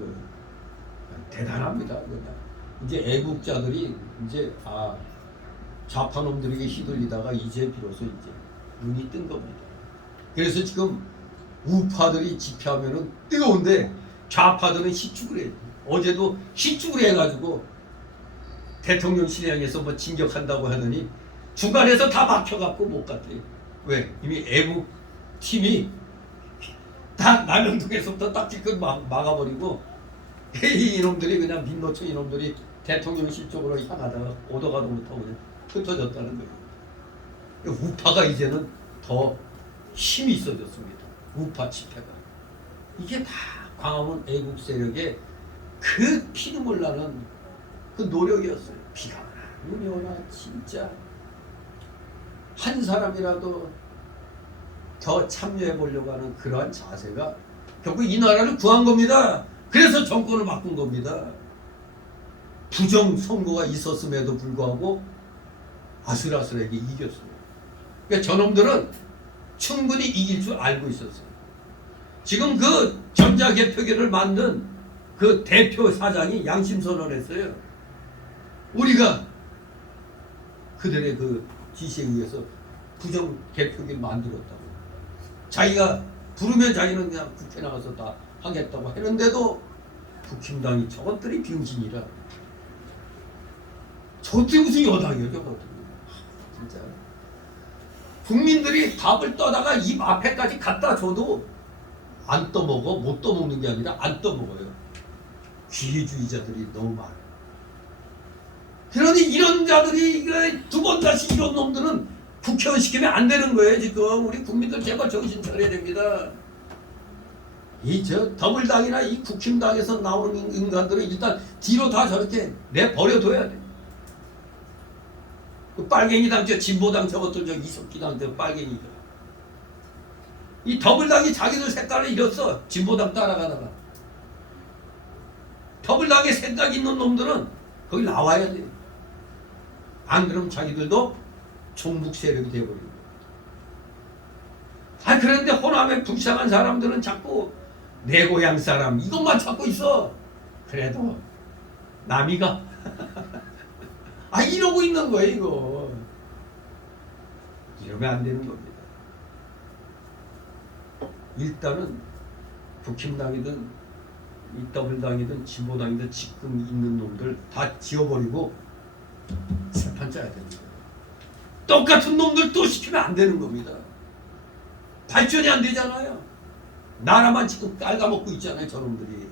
대단합니다. 이제 애국자들이 이제 좌파놈들에게 휘둘리다가 이제 비로소 이제 눈이 뜬 겁니다. 그래서 지금 우파들이 집회하면은 뜨거운데 좌파들은 시축을 해요. 어제도 시축을 해가지고 대통령실에 향해서 진격한다고 하더니 중간에서 다 막혀갖고 못 갔대요. 왜? 이미 애국 팀이 다 남영동에서부터 딱 지금 막아버리고, 이놈들이 그냥 민노총 이놈들이 대통령실 쪽으로 향하다가 오도가도 못하고 그냥 흩어졌다는 거예요. 우파가 이제는 더 힘이 있어졌습니다. 우파 집회가. 이게 다 광화문 애국 세력의 그 피눈물 나는 그 노력이었어요. 비가 오나 눈이 오나 진짜 한 사람이라도 더 참여해 보려고 하는 그러한 자세가 결국 이 나라를 구한 겁니다. 그래서 정권을 바꾼 겁니다. 부정 선거가 있었음에도 불구하고 아슬아슬하게 이겼어요. 그러니까 저놈들은 충분히 이길 줄 알고 있었어요. 지금 그 전자개표기를 만든 그 대표 사장이 양심선언했어요. 우리가 그들의 그 지시에 의해서 부정개표기를 만들었다고. 자기가 부르면 자기는 그냥 국회 나가서 다 하겠다고 했는데도 국힘당이 저것들이 병신이라. 저것들이 무슨 여당이에요, 저것들이. 진짜. 국민들이 밥을 떠다가 입 앞에까지 갖다 줘도 안 떠먹어. 못 떠먹는 게 아니라 안 떠먹어요. 기회주의자들이 너무 많아요. 그러니 이런 자들이 두 번 다시 이런 놈들은 국회의원 시키면 안 되는 거예요. 지금 우리 국민들 제발 정신 차려야 됩니다. 이 더불당이나 이 국힘당에서 나오는 인간들은 일단 뒤로 다 저렇게 내버려둬야 돼. 그 빨갱이당 진보당 저것들 이석기당 빨갱이들. 이 더불당이 자기들 색깔을 잃었어. 진보당 따라가다가. 더불당에 생각 있는 놈들은 거기 나와야 돼. 안 그러면 자기들도 종북 세력이 되어버리고. 그런데 호남에 불쌍한 사람들은 자꾸 내 고향 사람 이것만 찾고 있어. 그래도 남이가 이러고 있는 거예요. 이거 이러면 안 되는 겁니다. 일단은 국힘당이든 이 더불당이든 진보당이든 지금 있는 놈들 다 지워버리고 새판 짜야 됩니다. 똑같은 놈들 또 시키면 안 되는 겁니다. 발전이 안 되잖아요. 나라만 지금 깔아먹고 있잖아요. 저놈들이.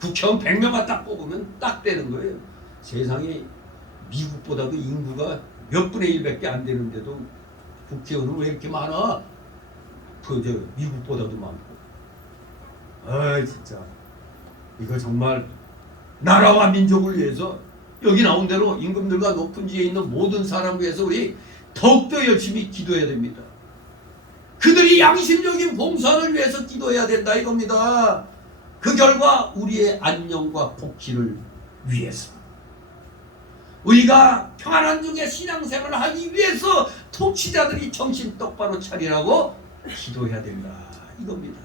국회의원 100명만 딱 뽑으면 딱 되는 거예요. 세상에 미국보다도 인구가 몇 분의 1밖에 안 되는데도 국회의원은 왜 이렇게 많아? 미국보다도 많고. 진짜 이거 정말 나라와 민족을 위해서 여기 나온 대로 임금들과 높은 지에 있는 모든 사람을 위해서 우리 더욱더 열심히 기도해야 됩니다. 그들이 양심적인 봉사를 위해서 기도해야 된다 이겁니다. 그 결과 우리의 안녕과 복지를 위해서 우리가 평안한 중에 신앙생활을 하기 위해서 통치자들이 정신 똑바로 차리라고 기도해야 된다 이겁니다.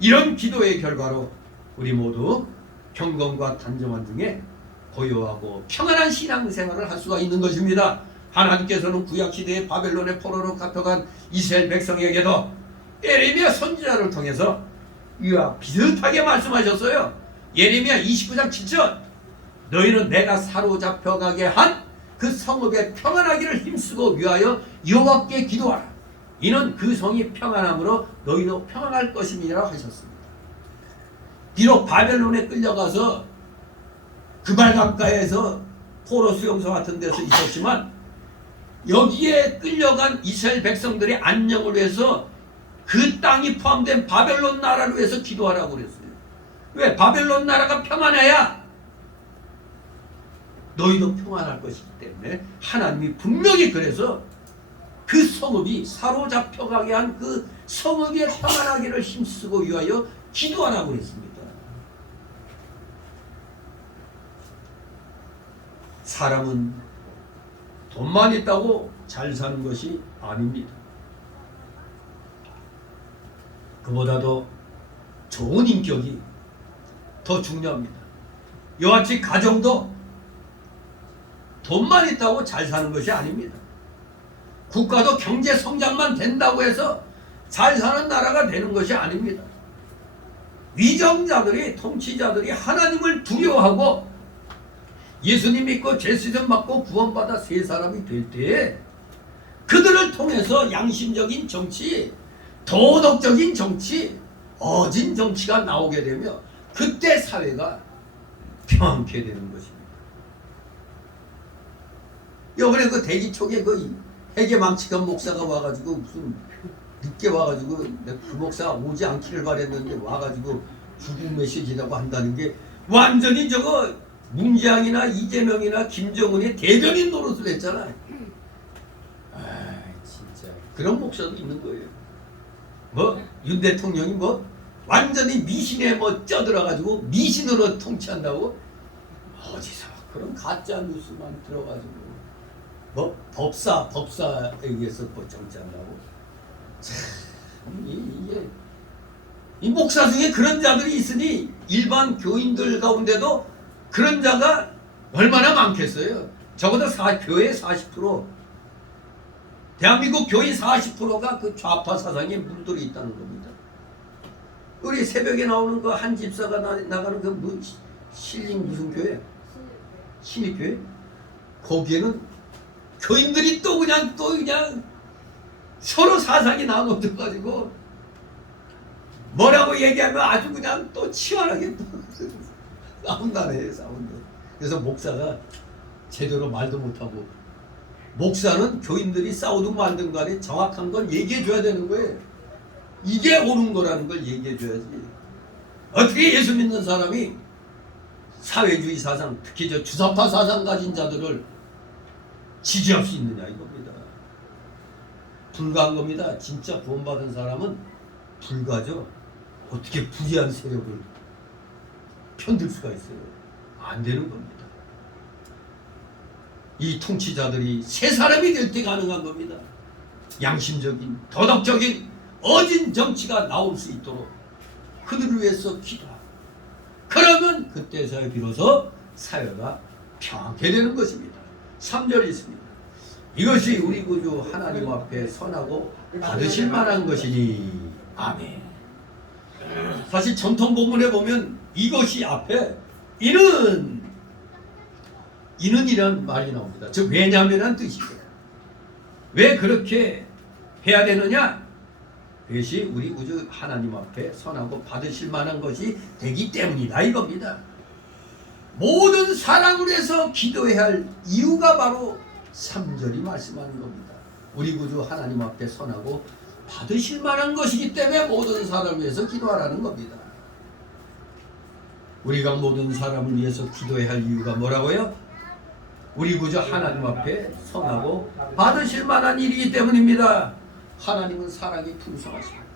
이런 기도의 결과로 우리 모두 경건과 단정한 중에 고요하고 평안한 신앙생활을 할 수가 있는 것입니다. 하나님께서는 구약시대의 바벨론의 포로로 갚혀간 이스라엘 백성에게도 예레미야 선지자를 통해서 이와 비슷하게 말씀하셨어요. 예레미야 29장 7절 너희는 내가 사로잡혀가게 한 그 성읍에 평안하기를 힘쓰고 위하여 여호와께 기도하라. 이는 그 성이 평안함으로 너희도 평안할 것임이라 하셨습니다. 비록 바벨론에 끌려가서 그발강가에서 포로 수용소 같은 데서 있었지만 여기에 끌려간 이스라엘 백성들의 안녕을 위해서 그 땅이 포함된 바벨론 나라를 위해서 기도하라고 그랬어요. 왜? 바벨론 나라가 평안해야 너희도 평안할 것이기 때문에 하나님이 분명히 그래서 그 성읍이 사로잡혀가게 한 그 성읍의 평안하기를 힘쓰고 위하여 기도하라고 그랬습니다. 사람은 돈만 있다고 잘 사는 것이 아닙니다. 그보다도 좋은 인격이 더 중요합니다. 이와 같이 가정도 돈만 있다고 잘 사는 것이 아닙니다. 국가도 경제 성장만 된다고 해서 잘 사는 나라가 되는 것이 아닙니다. 위정자들이 통치자들이 하나님을 두려워하고 예수님 믿고 죄수전 받고 구원받아 새 사람이 될 때에 그들을 통해서 양심적인 정치, 도덕적인 정치, 어진 정치가 나오게 되며 그때 사회가 평안케 되는 것입니다. 이번에 그 대기 초기에 그 회계망측한 목사가 와가지고 무슨 늦게 와가지고 그 목사 오지 않기를 바랬는데 와가지고 죽음 메시지라고 한다는 게 완전히 저거 문재양이나 이재명이나 김정은이 대변인 노릇을 했잖아요. 진짜 그런 목사도 있는 거예요. 윤 대통령이 완전히 미신에 뭐 쪄들어가지고 미신으로 통치한다고? 어디서 그런 가짜 뉴스만 들어가지고 뭐 법사에 의해서 뭐 정치한다고? 참 이게 이 목사 중에 그런 자들이 있으니 일반 교인들 가운데도 그런 자가 얼마나 많겠어요? 적어도 교회 40%, 대한민국 교인 40%가 그 좌파 사상에 물들어 있다는 겁니다. 우리 새벽에 나오는 그 한 집사가 나가는 그 뭐 신림 무슨 교회? 신입교회? 거기에는 교인들이 또 그냥 서로 사상이 나눠져가지고 뭐라고 얘기하면 아주 그냥 또 치열하게 싸운다네. 그래서 목사가 제대로 말도 못하고, 목사는 교인들이 싸우든 말든 간에 정확한 건 얘기해 줘야 되는 거예요. 이게 옳은 거라는 걸 얘기해 줘야지. 어떻게 예수 믿는 사람이 사회주의 사상, 특히 저 주사파 사상 가진 자들을 지지할 수 있느냐 이겁니다. 불가한 겁니다. 진짜 구원받은 사람은 불가죠. 어떻게 불의한 세력을 편들 수가 있어요. 안 되는 겁니다. 이 통치자들이 새 사람이 될 때 가능한 겁니다. 양심적인, 도덕적인, 어진 정치가 나올 수 있도록 그들을 위해서 기도하고, 그러면 그때서야 비로소 사회가 평안케 되는 것입니다. 3절이 있습니다. 이것이 우리 구주 하나님 앞에 선하고 받으실 만한 것이니. 아멘. 사실 전통 본문에 보면 이것이 앞에 이는이란 말이 나옵니다. 즉 왜냐면이란 뜻이에요. 왜 그렇게 해야 되느냐? 그것이 우리 구주 하나님 앞에 선하고 받으실 만한 것이 되기 때문이다 이겁니다. 모든 사람을 위해서 기도해야 할 이유가 바로 3절이 말씀하는 겁니다. 우리 구주 하나님 앞에 선하고 받으실 만한 것이기 때문에 모든 사람을 위해서 기도하라는 겁니다. 우리가 모든 사람을 위해서 기도해야 할 이유가 뭐라고요? 우리 구주 하나님 앞에 선하고 받으실 만한 일이기 때문입니다. 하나님은 사랑이 풍성하십니다.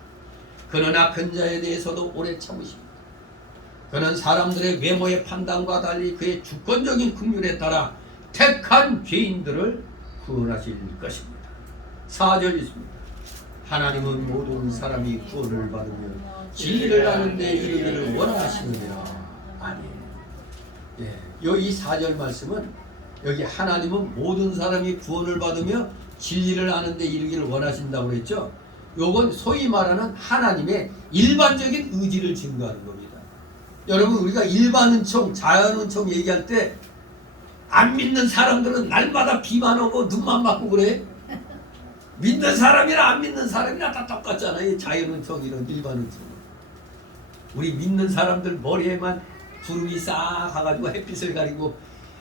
그는 악한 자에 대해서도 오래 참으십니다. 그는 사람들의 외모의 판단과 달리 그의 주권적인 긍휼에 따라 택한 죄인들을 구원하실 것입니다. 4절 있습니다. 하나님은 모든 사람이 구원을 받으며 진리를 아는 데 이르기를 원하시느니라. 아멘. 예, 이 4절 말씀은 여기 하나님은 모든 사람이 구원을 받으며 진리를 아는 데 이르기를 원하신다고 그랬죠. 요건 소위 말하는 하나님의 일반적인 의지를 증거하는 겁니다. 여러분, 우리가 일반 은총, 자연 은총 얘기할 때 안 믿는 사람들은 날마다 비만 오고 눈만 맞고 그래. 믿는 사람이나 안 믿는 사람이나 다 똑같잖아요. 자연 은총, 이런 일반 은총. 우리 믿는 사람들 머리에만 구름이 싹 가가지고 햇빛을 가리고,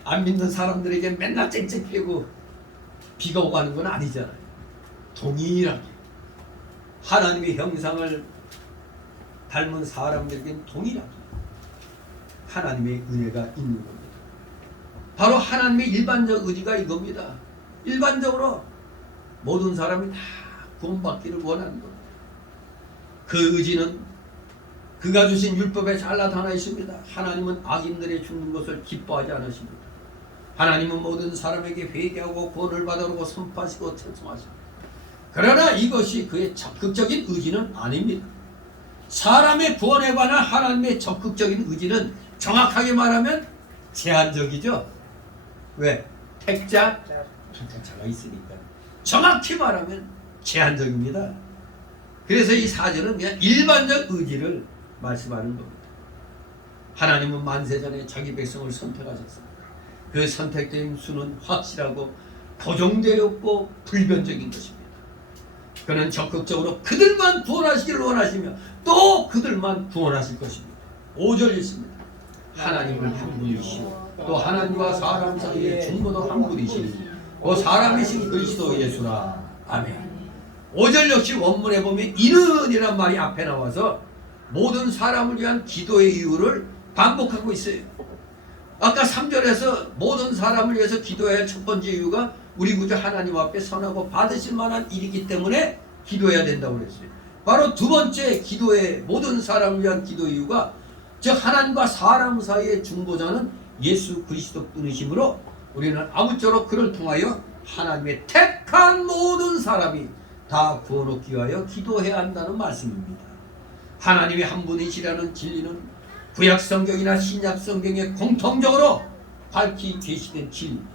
안 믿는 사람들에게 맨날 쨍쨍 피고 비가 오고 하는 건 아니잖아요. 동일하게 하나님의 형상을 닮은 사람들에게는 동일하게 하나님의 은혜가 있는 겁니다. 바로 하나님의 일반적 의지가 이겁니다. 일반적으로 모든 사람이 다 구원받기를 원하는 겁니다. 그 의지는 그가 주신 율법에 잘 나타나 있습니다. 하나님은 악인들의 죽는 것을 기뻐하지 않으십니다. 하나님은 모든 사람에게 회개하고 구원을 받으라고 선포하시고 찬송하십니다. 그러나 이것이 그의 적극적인 의지는 아닙니다. 사람의 구원에 관한 하나님의 적극적인 의지는 정확하게 말하면 제한적이죠. 왜? 택자, 불택자가 있으니까. 정확히 말하면 제한적입니다. 그래서 이 4절은 그냥 일반적 의지를 말씀하는 겁니다. 하나님은 만세전에 자기 백성을 선택하셨습니다. 그 선택된 수는 확실하고 고정되었고 불변적인 것입니다. 그는 적극적으로 그들만 구원하시기를 원하시며 또 그들만 구원하실 것입니다. 5절 있습니다. 하나님은 한 분이시오. 또 하나님과 사람 사이의 중보도 한 분이시니 그 사람이신 그리스도 예수라. 아멘. 5절 역시 원문에 보면 이는이란 말이 앞에 나와서 모든 사람을 위한 기도의 이유를 반복하고 있어요. 아까 3절에서 모든 사람을 위해서 기도해야 할 첫 번째 이유가 우리 구주 하나님 앞에 선하고 받으실 만한 일이기 때문에 기도해야 된다고 그랬어요. 바로 두 번째 기도의 모든 사람을 위한 기도 이유가 즉 하나님과 사람 사이의 중보자는 예수 그리스도 뿐이시므로 우리는 아무쪼록 그를 통하여 하나님의 택한 모든 사람이 다 구원 얻기 위하여 기도해야 한다는 말씀입니다. 하나님이 한 분이시라는 진리는 구약 성경이나 신약 성경에 공통적으로 밝히 계시된 진리입니다.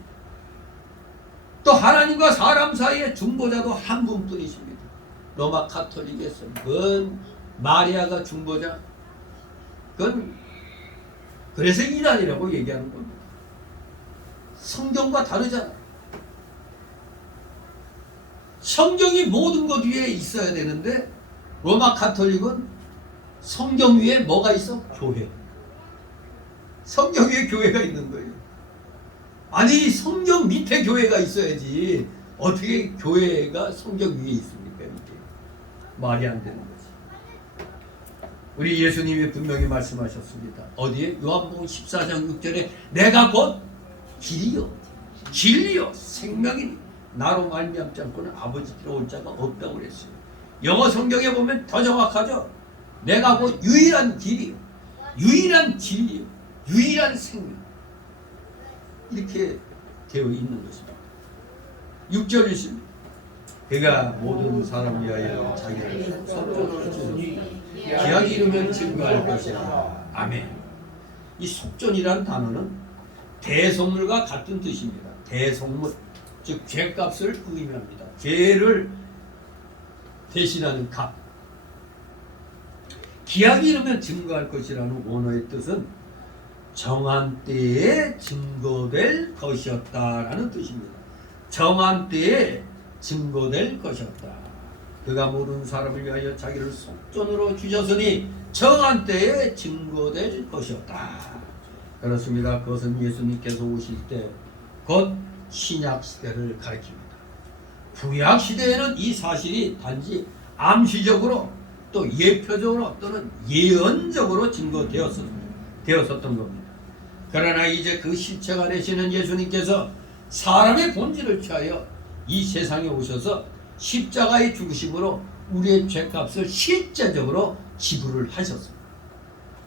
또 하나님과 사람 사이의 중보자도 한 분뿐이십니다. 로마 카톨릭에서 뭔 마리아가 중보자? 그건 그래서 이단이라고 얘기하는 겁니다. 성경과 다르잖아. 성경이 모든 것 위에 있어야 되는데 로마 카톨릭은 성경 위에 뭐가 있어? 교회. 성경 위에 교회가 있는 거예요. 아니 성경 밑에 교회가 있어야지 어떻게 교회가 성경 위에 있습니까? 이게 말이 안 되는 거지. 우리 예수님이 분명히 말씀하셨습니다. 어디에? 요한복음 14장 6절에 내가 곧 길이요 진리요 생명이니 나로 말미암지 않고는 아버지께로 올 자가 없다고 그랬어요. 영어 성경에 보면 더 정확하죠. 내가 곧 유일한 길이요 유일한 진리요 유일한 생명 이렇게 되어 있는 것입니다. 6절 있습니다. 그가 모든 사람 위하여 자기를 속전으로 주니 기약이 이르면 증거할 것이라. 아멘. 이 속전이라는 단어는 대속물과 같은 뜻입니다. 대속물, 즉 죄값을 의미합니다. 죄를 대신하는 값. 기약이 이르면 증거할 것이라는 원어의 뜻은 정한 때에 증거될 것이었다라는 뜻입니다. 정한 때에 증거될 것이었다. 그가 모든 사람을 위하여 자기를 속전으로 주셨으니 정한 때에 증거될 것이었다. 그렇습니다. 그것은 예수님께서 오실 때 곧 신약 시대를 가리킵니다. 구약 시대에는 이 사실이 단지 암시적으로 또 예표적으로 또는 예언적으로 증거되었었던 겁니다. 그러나 이제 그 실체가 되시는 예수님께서 사람의 본질을 취하여 이 세상에 오셔서 십자가의 죽으심으로 우리의 죄값을 실제적으로 지불을 하셨습니다.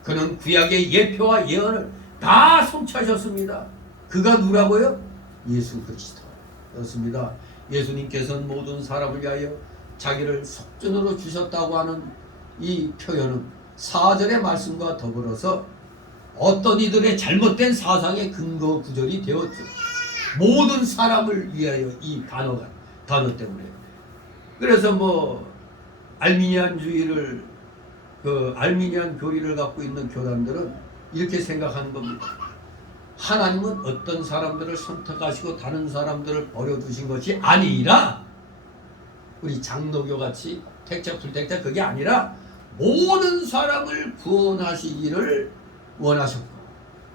그는 구약의 예표와 예언을 다 성취하셨습니다. 그가 누구라고요? 예수 그리스도였습니다. 예수님께서는 모든 사람을 위하여 자기를 속전으로 주셨다고 하는 이 표현은 4절의 말씀과 더불어서 어떤 이들의 잘못된 사상의 근거 구절이 되었죠. 모든 사람을 위하여 이 단어 때문에. 그래서 뭐 알미니안주의를 알미니안 교리를 갖고 있는 교단들은 이렇게 생각하는 겁니다. 하나님은 어떤 사람들을 선택하시고 다른 사람들을 버려두신 것이 아니라 우리 장로교 같이 택자 불택자 그게 아니라 모든 사람을 구원하시기를 원하셨고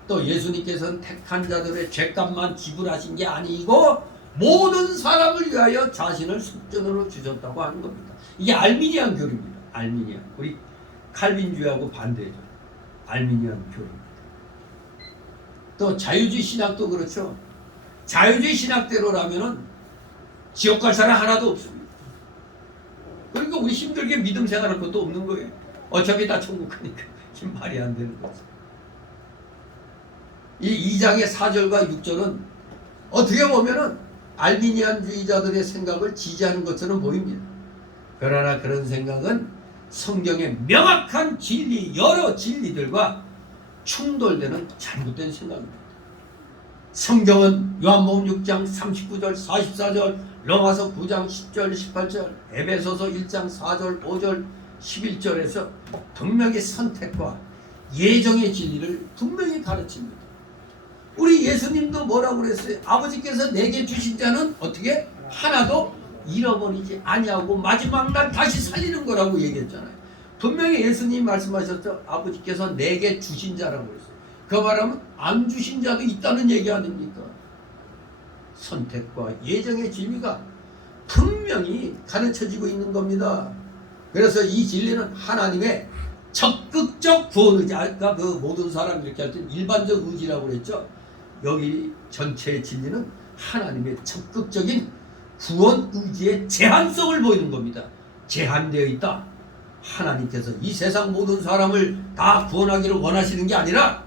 또 예수님께서는 택한 자들의 죄값만 지불하신 게 아니고 모든 사람을 위하여 자신을 속전으로 주셨다고 하는 겁니다. 이게 알미니안 교리입니다. 알미니안. 우리 칼빈주의하고 반대죠. 알미니안 교리입니다. 또 자유주의 신학도 그렇죠. 자유주의 신학대로라면은 지옥 갈 사람 하나도 없습니다. 그러니까 우리 힘들게 믿음 생활할 것도 없는 거예요. 어차피 다 천국 가니까 말이 안 되는 거죠. 이 2장의 4절과 6절은 어떻게 보면은 알미니안주의자들의 생각을 지지하는 것처럼 보입니다. 그러나 그런 생각은 성경의 명확한 진리, 여러 진리들과 충돌되는 잘못된 생각입니다. 성경은 요한복음 6장 39절, 44절, 로마서 9장 10절, 18절, 에베소서 1장 4절, 5절, 11절에서 분명히 선택과 예정의 진리를 분명히 가르칩니다. 우리 예수님도 뭐라고 그랬어요? 아버지께서 내게 주신 자는 어떻게? 하나도 잃어버리지 아니하고 마지막 날 다시 살리는 거라고 얘기했잖아요. 분명히 예수님이 말씀하셨죠. 아버지께서 내게 주신 자라고 그랬어요. 그 말하면 안 주신 자도 있다는 얘기 아닙니까? 선택과 예정의 진리가 분명히 가르쳐지고 있는 겁니다. 그래서 이 진리는 하나님의 적극적 구원 의지, 아까 그 모든 사람 이렇게 할 때 일반적 의지라고 그랬죠. 여기 전체의 진리는 하나님의 적극적인 구원 의지의 제한성을 보이는 겁니다. 제한되어 있다. 하나님께서 이 세상 모든 사람을 다 구원하기를 원하시는 게 아니라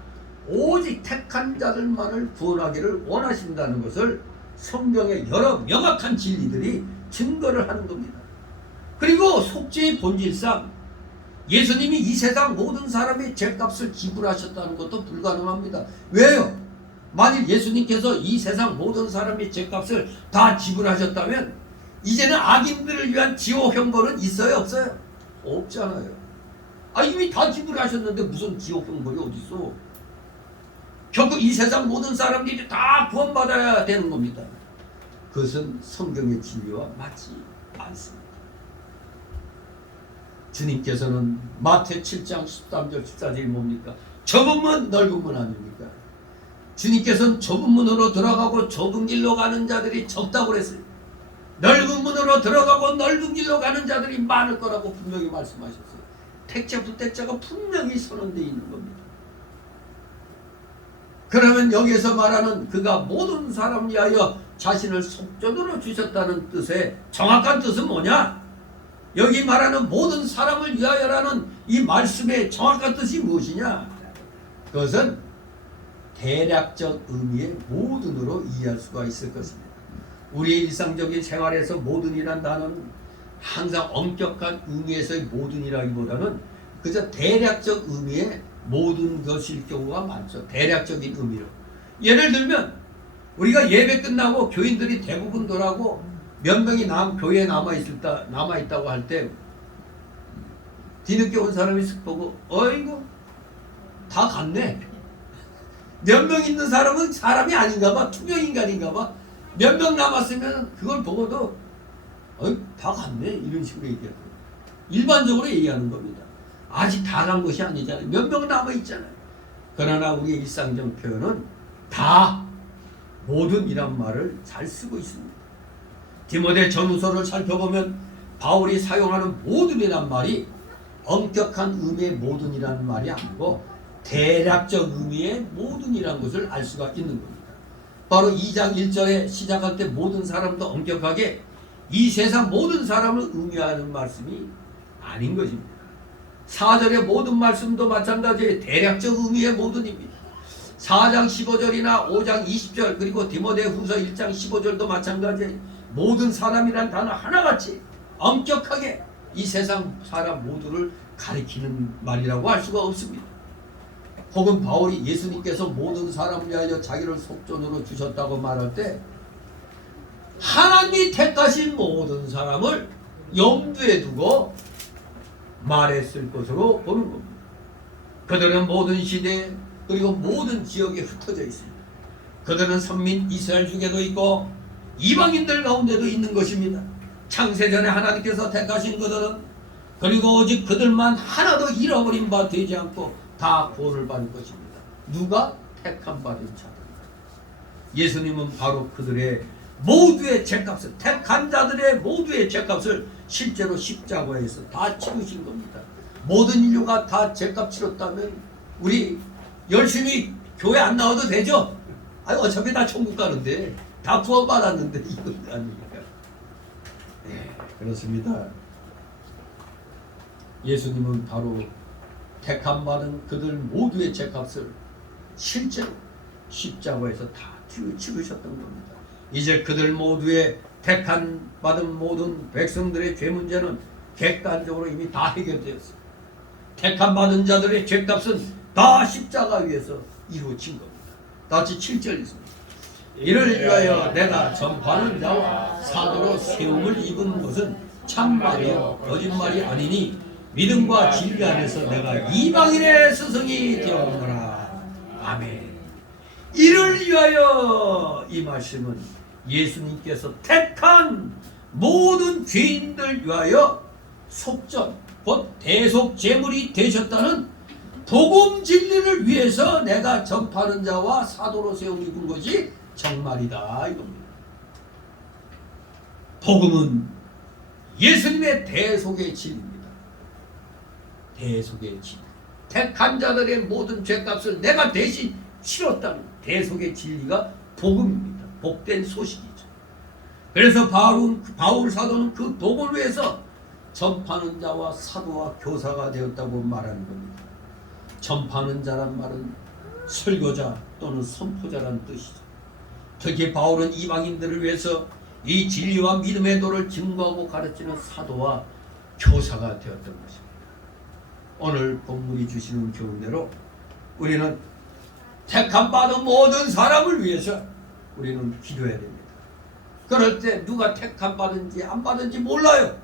오직 택한 자들만을 구원하기를 원하신다는 것을 성경의 여러 명확한 진리들이 증거를 하는 겁니다. 그리고 속죄의 본질상 예수님이 이 세상 모든 사람의 죄값을 지불하셨다는 것도 불가능합니다. 왜요? 만일 예수님께서 이 세상 모든 사람의 죄값을 다 지불하셨다면 이제는 악인들을 위한 지옥 형벌은 있어요? 없어요? 없잖아요. 이미 다 지불하셨는데 무슨 지옥 형벌이 어디 있어? 결국 이 세상 모든 사람들이 다 구원받아야 되는 겁니다. 그것은 성경의 진리와 맞지 않습니다. 주님께서는 마태 7장 13절 14절이 뭡니까? 좁은 문 넓은 문 아닙니까? 주님께서는 좁은 문으로 들어가고 좁은 길로 가는 자들이 적다고 그랬어요. 넓은 문으로 들어가고 넓은 길로 가는 자들이 많을 거라고 분명히 말씀하셨어요. 택자 부택자가 분명히 선언되어 있는 겁니다. 그러면 여기에서 말하는 그가 모든 사람 위하여 자신을 속전으로 주셨다는 뜻의 정확한 뜻은 뭐냐? 여기 말하는 모든 사람을 위하여라는 이 말씀의 정확한 뜻이 무엇이냐? 그것은 대략적 의미의 모든으로 이해할 수가 있을 것입니다. 우리의 일상적인 생활에서 모든이란 단어는 항상 엄격한 의미에서의 모든이라기보다는 그저 대략적 의미의 모든 것일 경우가 많죠. 대략적인 의미로. 예를 들면 우리가 예배 끝나고 교인들이 대부분 돌아고 몇 명이 교회에 남아있다고 할 때 뒤늦게 온 사람이 쓱 보고 어이구 다 갔네. 몇 명 있는 사람은 사람이 아닌가 봐. 투명인간인가 봐. 몇 명 남았으면 그걸 보고도 다 갔네 이런 식으로 얘기하고 일반적으로 얘기하는 겁니다. 아직 다 간 것이 아니잖아요. 몇 명 남아있잖아요. 그러나 우리의 일상적 표현은 다 모든이란 말을 잘 쓰고 있습니다. 디모데 전후서를 살펴보면 바울이 사용하는 모든이란 말이 엄격한 의미의 모든이라는 말이 아니고 대략적 의미의 모든이라는 것을 알 수가 있는 겁니다. 바로 2장 1절에 시작할 때 모든 사람도 엄격하게 이 세상 모든 사람을 의미하는 말씀이 아닌 것입니다. 4절의 모든 말씀도 마찬가지의 대략적 의미의 모든입니다. 4장 15절이나 5장 20절 그리고 디모데후서 1장 15절도 마찬가지예요. 모든 사람이란 단어 하나같이 엄격하게 이 세상 사람 모두를 가리키는 말이라고 할 수가 없습니다. 혹은 바울이 예수님께서 모든 사람을 위하여 자기를 속전으로 주셨다고 말할 때 하나님이 택하신 모든 사람을 염두에 두고 말했을 것으로 보는 겁니다. 그들은 모든 시대 그리고 모든 지역에 흩어져 있습니다. 그들은 선민 이스라엘 중에도 있고 이방인들 가운데도 있는 것입니다. 창세전에 하나님께서 택하신 그들은 그리고 오직 그들만 하나도 잃어버린 바 되지 않고 다 구원을 받을 것입니다. 누가? 택함 받은 자들입니다. 예수님은 바로 그들의 모두의 죄값을 택한 자들의 모두의 죄값을 실제로 십자가에서 다 치르신 겁니다. 모든 인류가 다 죄값 치렀다면 우리 열심히 교회 안 나와도 되죠? 어차피 다 천국 가는데 다 구원받았는데 이건 아닙니까? 네, 그렇습니다. 예수님은 바로 택함 받은 그들 모두의 죄값을 실제로 십자가에서 다 치르셨던 겁니다. 이제 그들 모두의 택한 받은 모든 백성들의 죄 문제는 객관적으로 이미 다 해결되었어요. 택함 받은 자들의 죄값은 다 십자가 위에서 이루어진 겁니다. 다시 7절 있습니다. 이를 위하여 내가 전파하는 자와 사도로 세움을 입은 것은 참말이요 거짓말이 아니니 믿음과 진리 안에서 내가 이방인의 스승이 되었노라. 아멘. 이를 위하여 이 말씀은 예수님께서 택한 모든 죄인들 위하여 속전 곧 대속 제물이 되셨다는 복음 진리를 위해서 내가 전파하는 자와 사도로 세움 입은 것이 정말이다 이겁니다. 복음은 예수님의 대속의 진리입니다. 대속의 진리. 택한 자들의 모든 죄값을 내가 대신 치렀다는 대속의 진리가 복음입니다. 복된 소식이죠. 그래서 바울 사도는 그 복음을 위해서 전파하는 자와 사도와 교사가 되었다고 말하는 겁니다. 전파하는 자란 말은 설교자 또는 선포자란 뜻이죠. 특히 바울은 이방인들을 위해서 이 진리와 믿음의 도를 증거하고 가르치는 사도와 교사가 되었던 것입니다. 오늘 본문이 주시는 교훈대로 우리는 택함 받은 모든 사람을 위해서 우리는 기도해야 됩니다. 그럴 때 누가 택함 받은지 안 받은지 몰라요.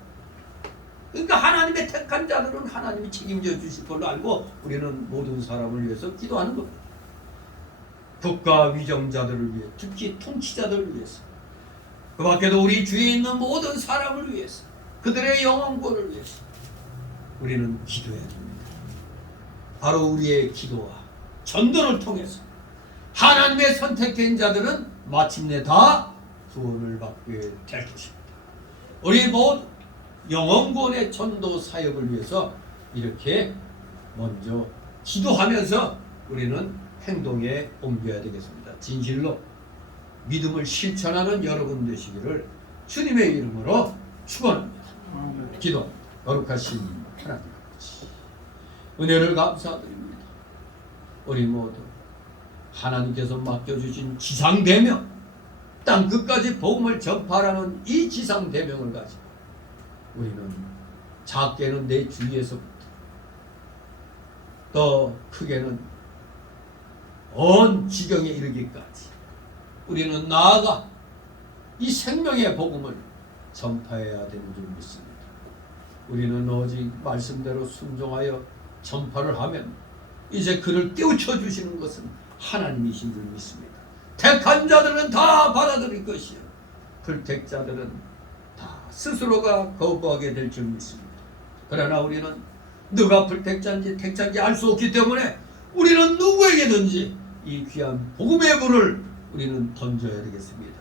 그러니까 하나님의 택한 자들은 하나님이 책임져 주실 걸로 알고 우리는 모든 사람을 위해서 기도하는 겁니다. 국가 위정자들을 위해, 특히 통치자들을 위해서, 그 밖에도 우리 주위에 있는 모든 사람을 위해서, 그들의 영혼권을 위해서 우리는 기도해야 됩니다. 바로 우리의 기도와 전도를 통해서 하나님의 선택된 자들은 마침내 다 구원을 받게 될 것입니다. 우리 모두 영혼권의 전도 사역을 위해서 이렇게 먼저 기도하면서 우리는 행동에 옮겨야 되겠습니다. 진실로 믿음을 실천하는 여러분 되시기를 주님의 이름으로 축원합니다. 기도. 거룩하신 하나님 아버지, 은혜를 감사드립니다. 우리 모두 하나님께서 맡겨주신 지상대명, 땅 끝까지 복음을 전파하라는 이 지상대명을 가지고 우리는 작게는 내 주위에서부터 더 크게는 온 지경에 이르기까지 우리는 나아가 이 생명의 복음을 전파해야 되는 줄 믿습니다. 우리는 오직 말씀대로 순종하여 전파를 하면 이제 그를 깨우쳐 주시는 것은 하나님이신 줄 믿습니다. 택한 자들은 다 받아들일 것이요, 불택자들은 다 스스로가 거부하게 될 줄 믿습니다. 그러나 우리는 누가 불택자인지 택자인지 알 수 없기 때문에 우리는 누구에게든지 이 귀한 복음의 불을 우리는 던져야 되겠습니다.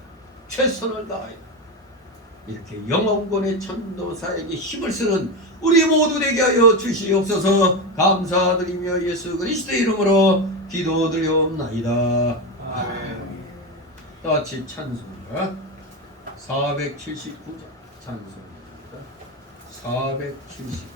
최선을 다하여 이렇게 영혼권의 전도사에게 힘을 쓰는 우리 모두 되게 하여 주시옵소서. 감사드리며 예수 그리스도의 이름으로 기도드리옵나이다. 아멘. 같이 찬송가 479장 찬송입니다. 479장.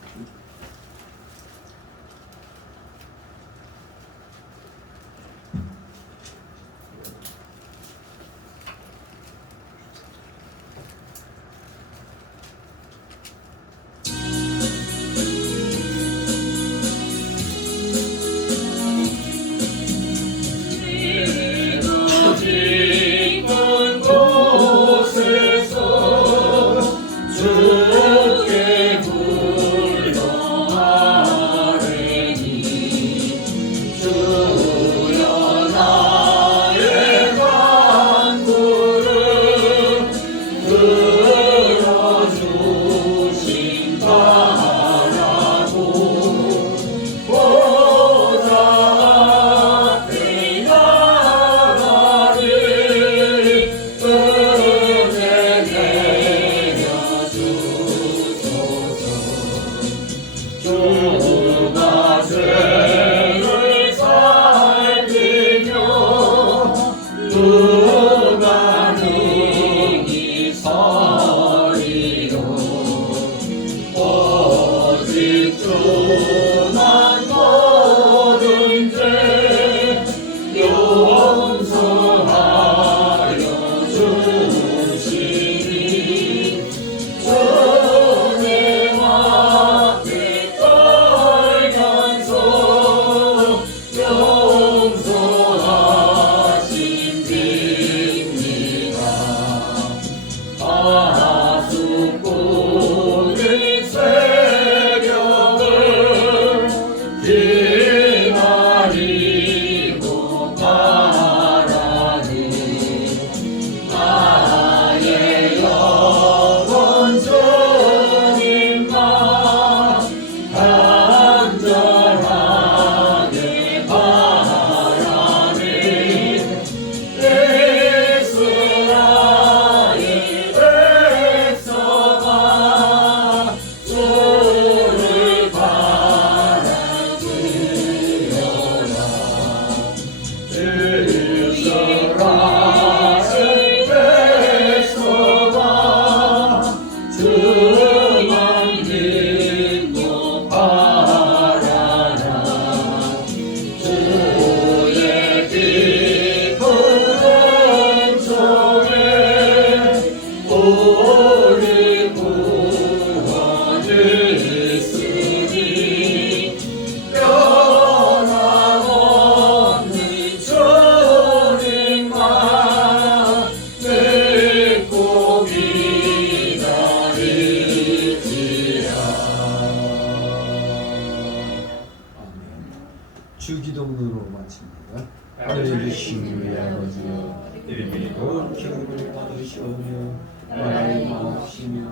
예비도 기름을 받으시오며 나라의 마시며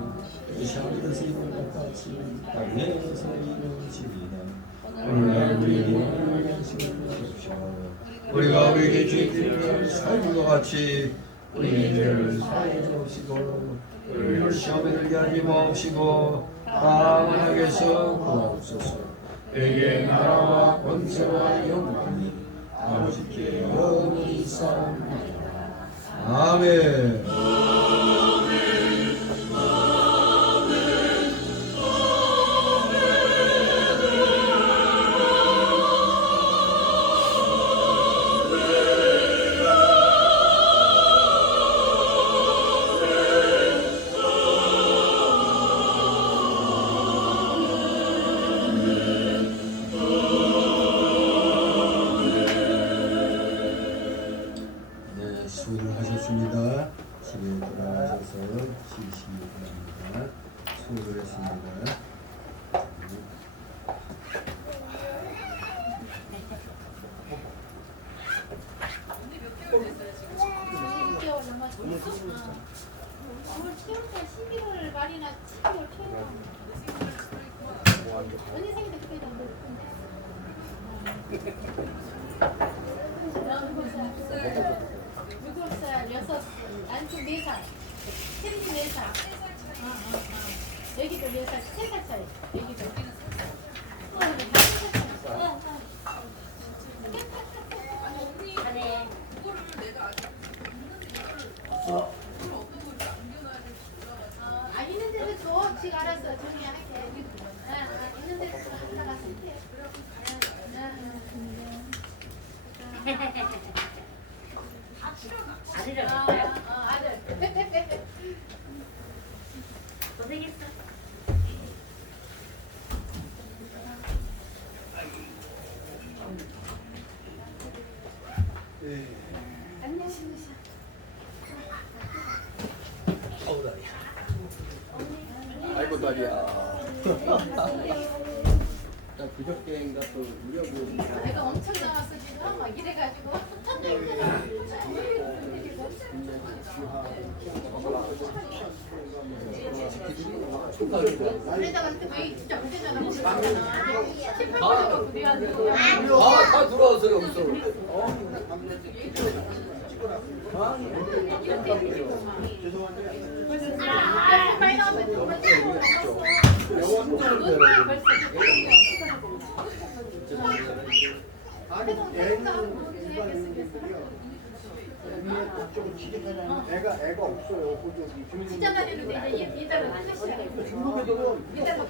뜻이 하늘에서 이룬 것 같이 땅에서 이루어지리라. 오늘날 우리에게 오늘 양식을 주십시오. 우리가 우리에게 죄인들을 사하는 것 같이 우리의 죄를 사하여 주시고 우리를 시험에 들게 하지 마옵시고 다만 악에서 구하옵소서. 내게 나라와 권세와 영광이 아버지께 영원히 있사옵나이다. 아멘. 네, 수고를 하셨습니다. 집에 돌아가셔서 쉬시기 바랍니다. 수고를 했습니다. 올 10월달 11월 말이나 12월 초에 언니 생일 때 그때 정도 일곱 살, 여섯, 안쪽 4살, 혜린이 4살, 여기도 4살, 3살 차이, 여기도. 네. 있는 데도 줘. 지가 알아서 정리할게. 있는 데도 갖다가 쓸게. 아들이라고? 아들. 고생했어. 안녕, 신우씨. 아우 다리야. 아이고 다리야. 나 그저께인가 또 우려고. 내가 엄청 나왔어 지금 막 이래가지고 천장 그래다가 그때 왜 진짜 못되잖아 다 들어와서 여기서. 많이 나오면 아니 애는 일반 인들이요. 그쪽은 취직하려면 애가 없어요. 호주 진짜 다니는데 이제 이따가 하나씩 중국애들은 이따가 아,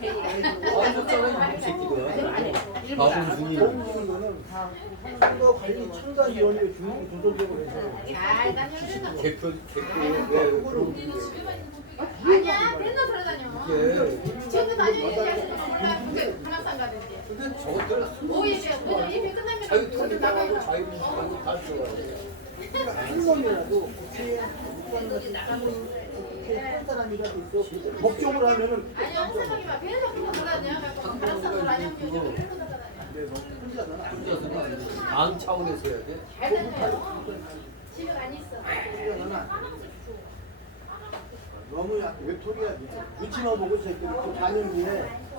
이 새끼가. 바보 중이. 공부하는 거는 다 선거 관리 첨단위원회 중국이 조선적으로 해서 잘 다녀오는 개표 왜 그거를 아니야 맨날 돌아다녀 이게 지금도 다니는지 아시는 몰라 근데 강남산 가든지 근데 저것들은 오후에 예배 끝나면 자유통일 당하고 자유민주당이 다 들어가요. 한 놈이라도 국회에 한 사람이라도 있어 법적으로 하면은 아니야 한사람이 막 배에서 그거 돌아다녀 강남산 돌아다녀 근데 너무 혼자는 안 돼. 혼자서는 안 돼. 다음 차원에서 해야 돼. 잘 다녀요 집에 안 있어 혼자는 안 돼. 너무 외톨이야. 위치만 보고 새끼들 또 4년 뒤에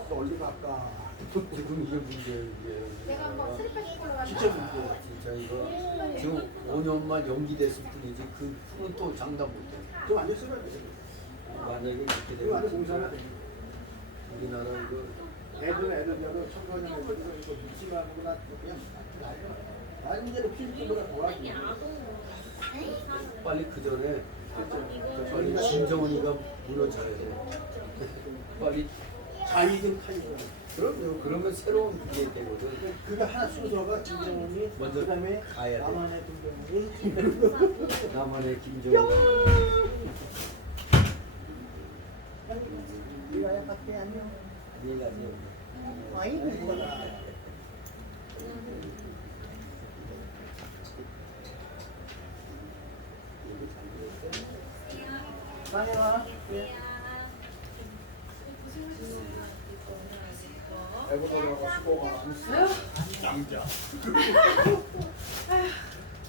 너 어디 갈까? 지금 이게 문제예요. 내가 뭐 슬퍼지 걸로 진짜 왔나 문제야. 진짜 이거 지금 5년만 연기됐을 뿐이지 그 후는 또 장담 못해. 좀 완전 쓰러야 돼. 만약에 이렇게 그리고 안에 되면 공사는 우리나라 이거 애들은 청소년 애들 이거 묻지마구나 그냥 완전히 필수보다 도와주고 빨리 그 전에 빨리 진정은이가 무너져야 돼. 빨리 자의금 타이거 그럼요. 그러면 새로운 그게 되거든. 그게 하나 순서가 김정은이 먼저 그다음에 가야 돼. 남한의 김정은이 남한의 김정은. 네가 약할게 안녕 얘가 이제 아이고 이거다 다녀와 애고들하고 수고가 많았어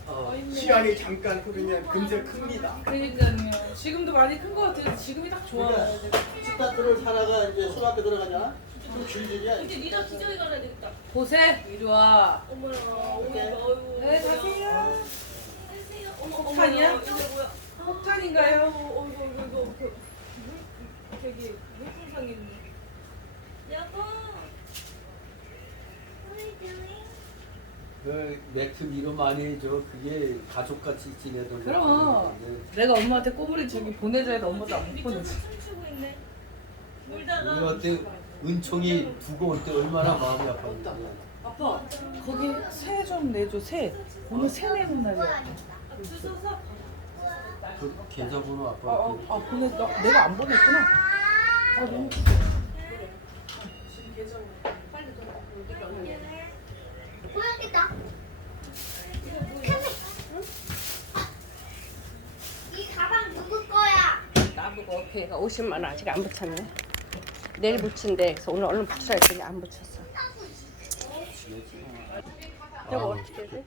아 시간이 잠깐 흐르면 금세 큽니다. 그러니까요. 지금도 많이 큰 것 같아요. 지금이 딱 좋아요. 스타트를 하다가 이제 중학교 들어가냐? 좀 줄줄이야. 이제 니가 기저귀 갈아야 되겠다. 보세, 이리 와. 어머나, 어머나, 어이구. 네, 가세요. 어머, 폭탄이야? 어머나, 이게 뭐야? 폭탄인가요? 어이구, 이거 되게 물풍상이 있네. 여보. 그 맥주 위로 많이 해줘. 그게 가족같이 지내던. 그럼. 내가 엄마한테 꼬부리 저기 보내줘야 돼. 엄마도 안 보내줘. 춤추고 있네. 물다가. 우리한테 은총이 두고 올 때 얼마나 마음이 아팠는지. 아빠, 거기 새 좀 내줘, 새. 오늘 새 내는 날이야. 주소서. 그 계좌번호 아, 아빠한테. 보냈다. 내가 안 보냈구나. 아, 너무 보였겠다. 이 가방 누구 거야? 나보고 걔가 50만 원 아직 안 붙였네. 내일 붙인대. 그래서 오늘 얼른 붙여야 되니 안 붙였어. 저거 어떻게 돼?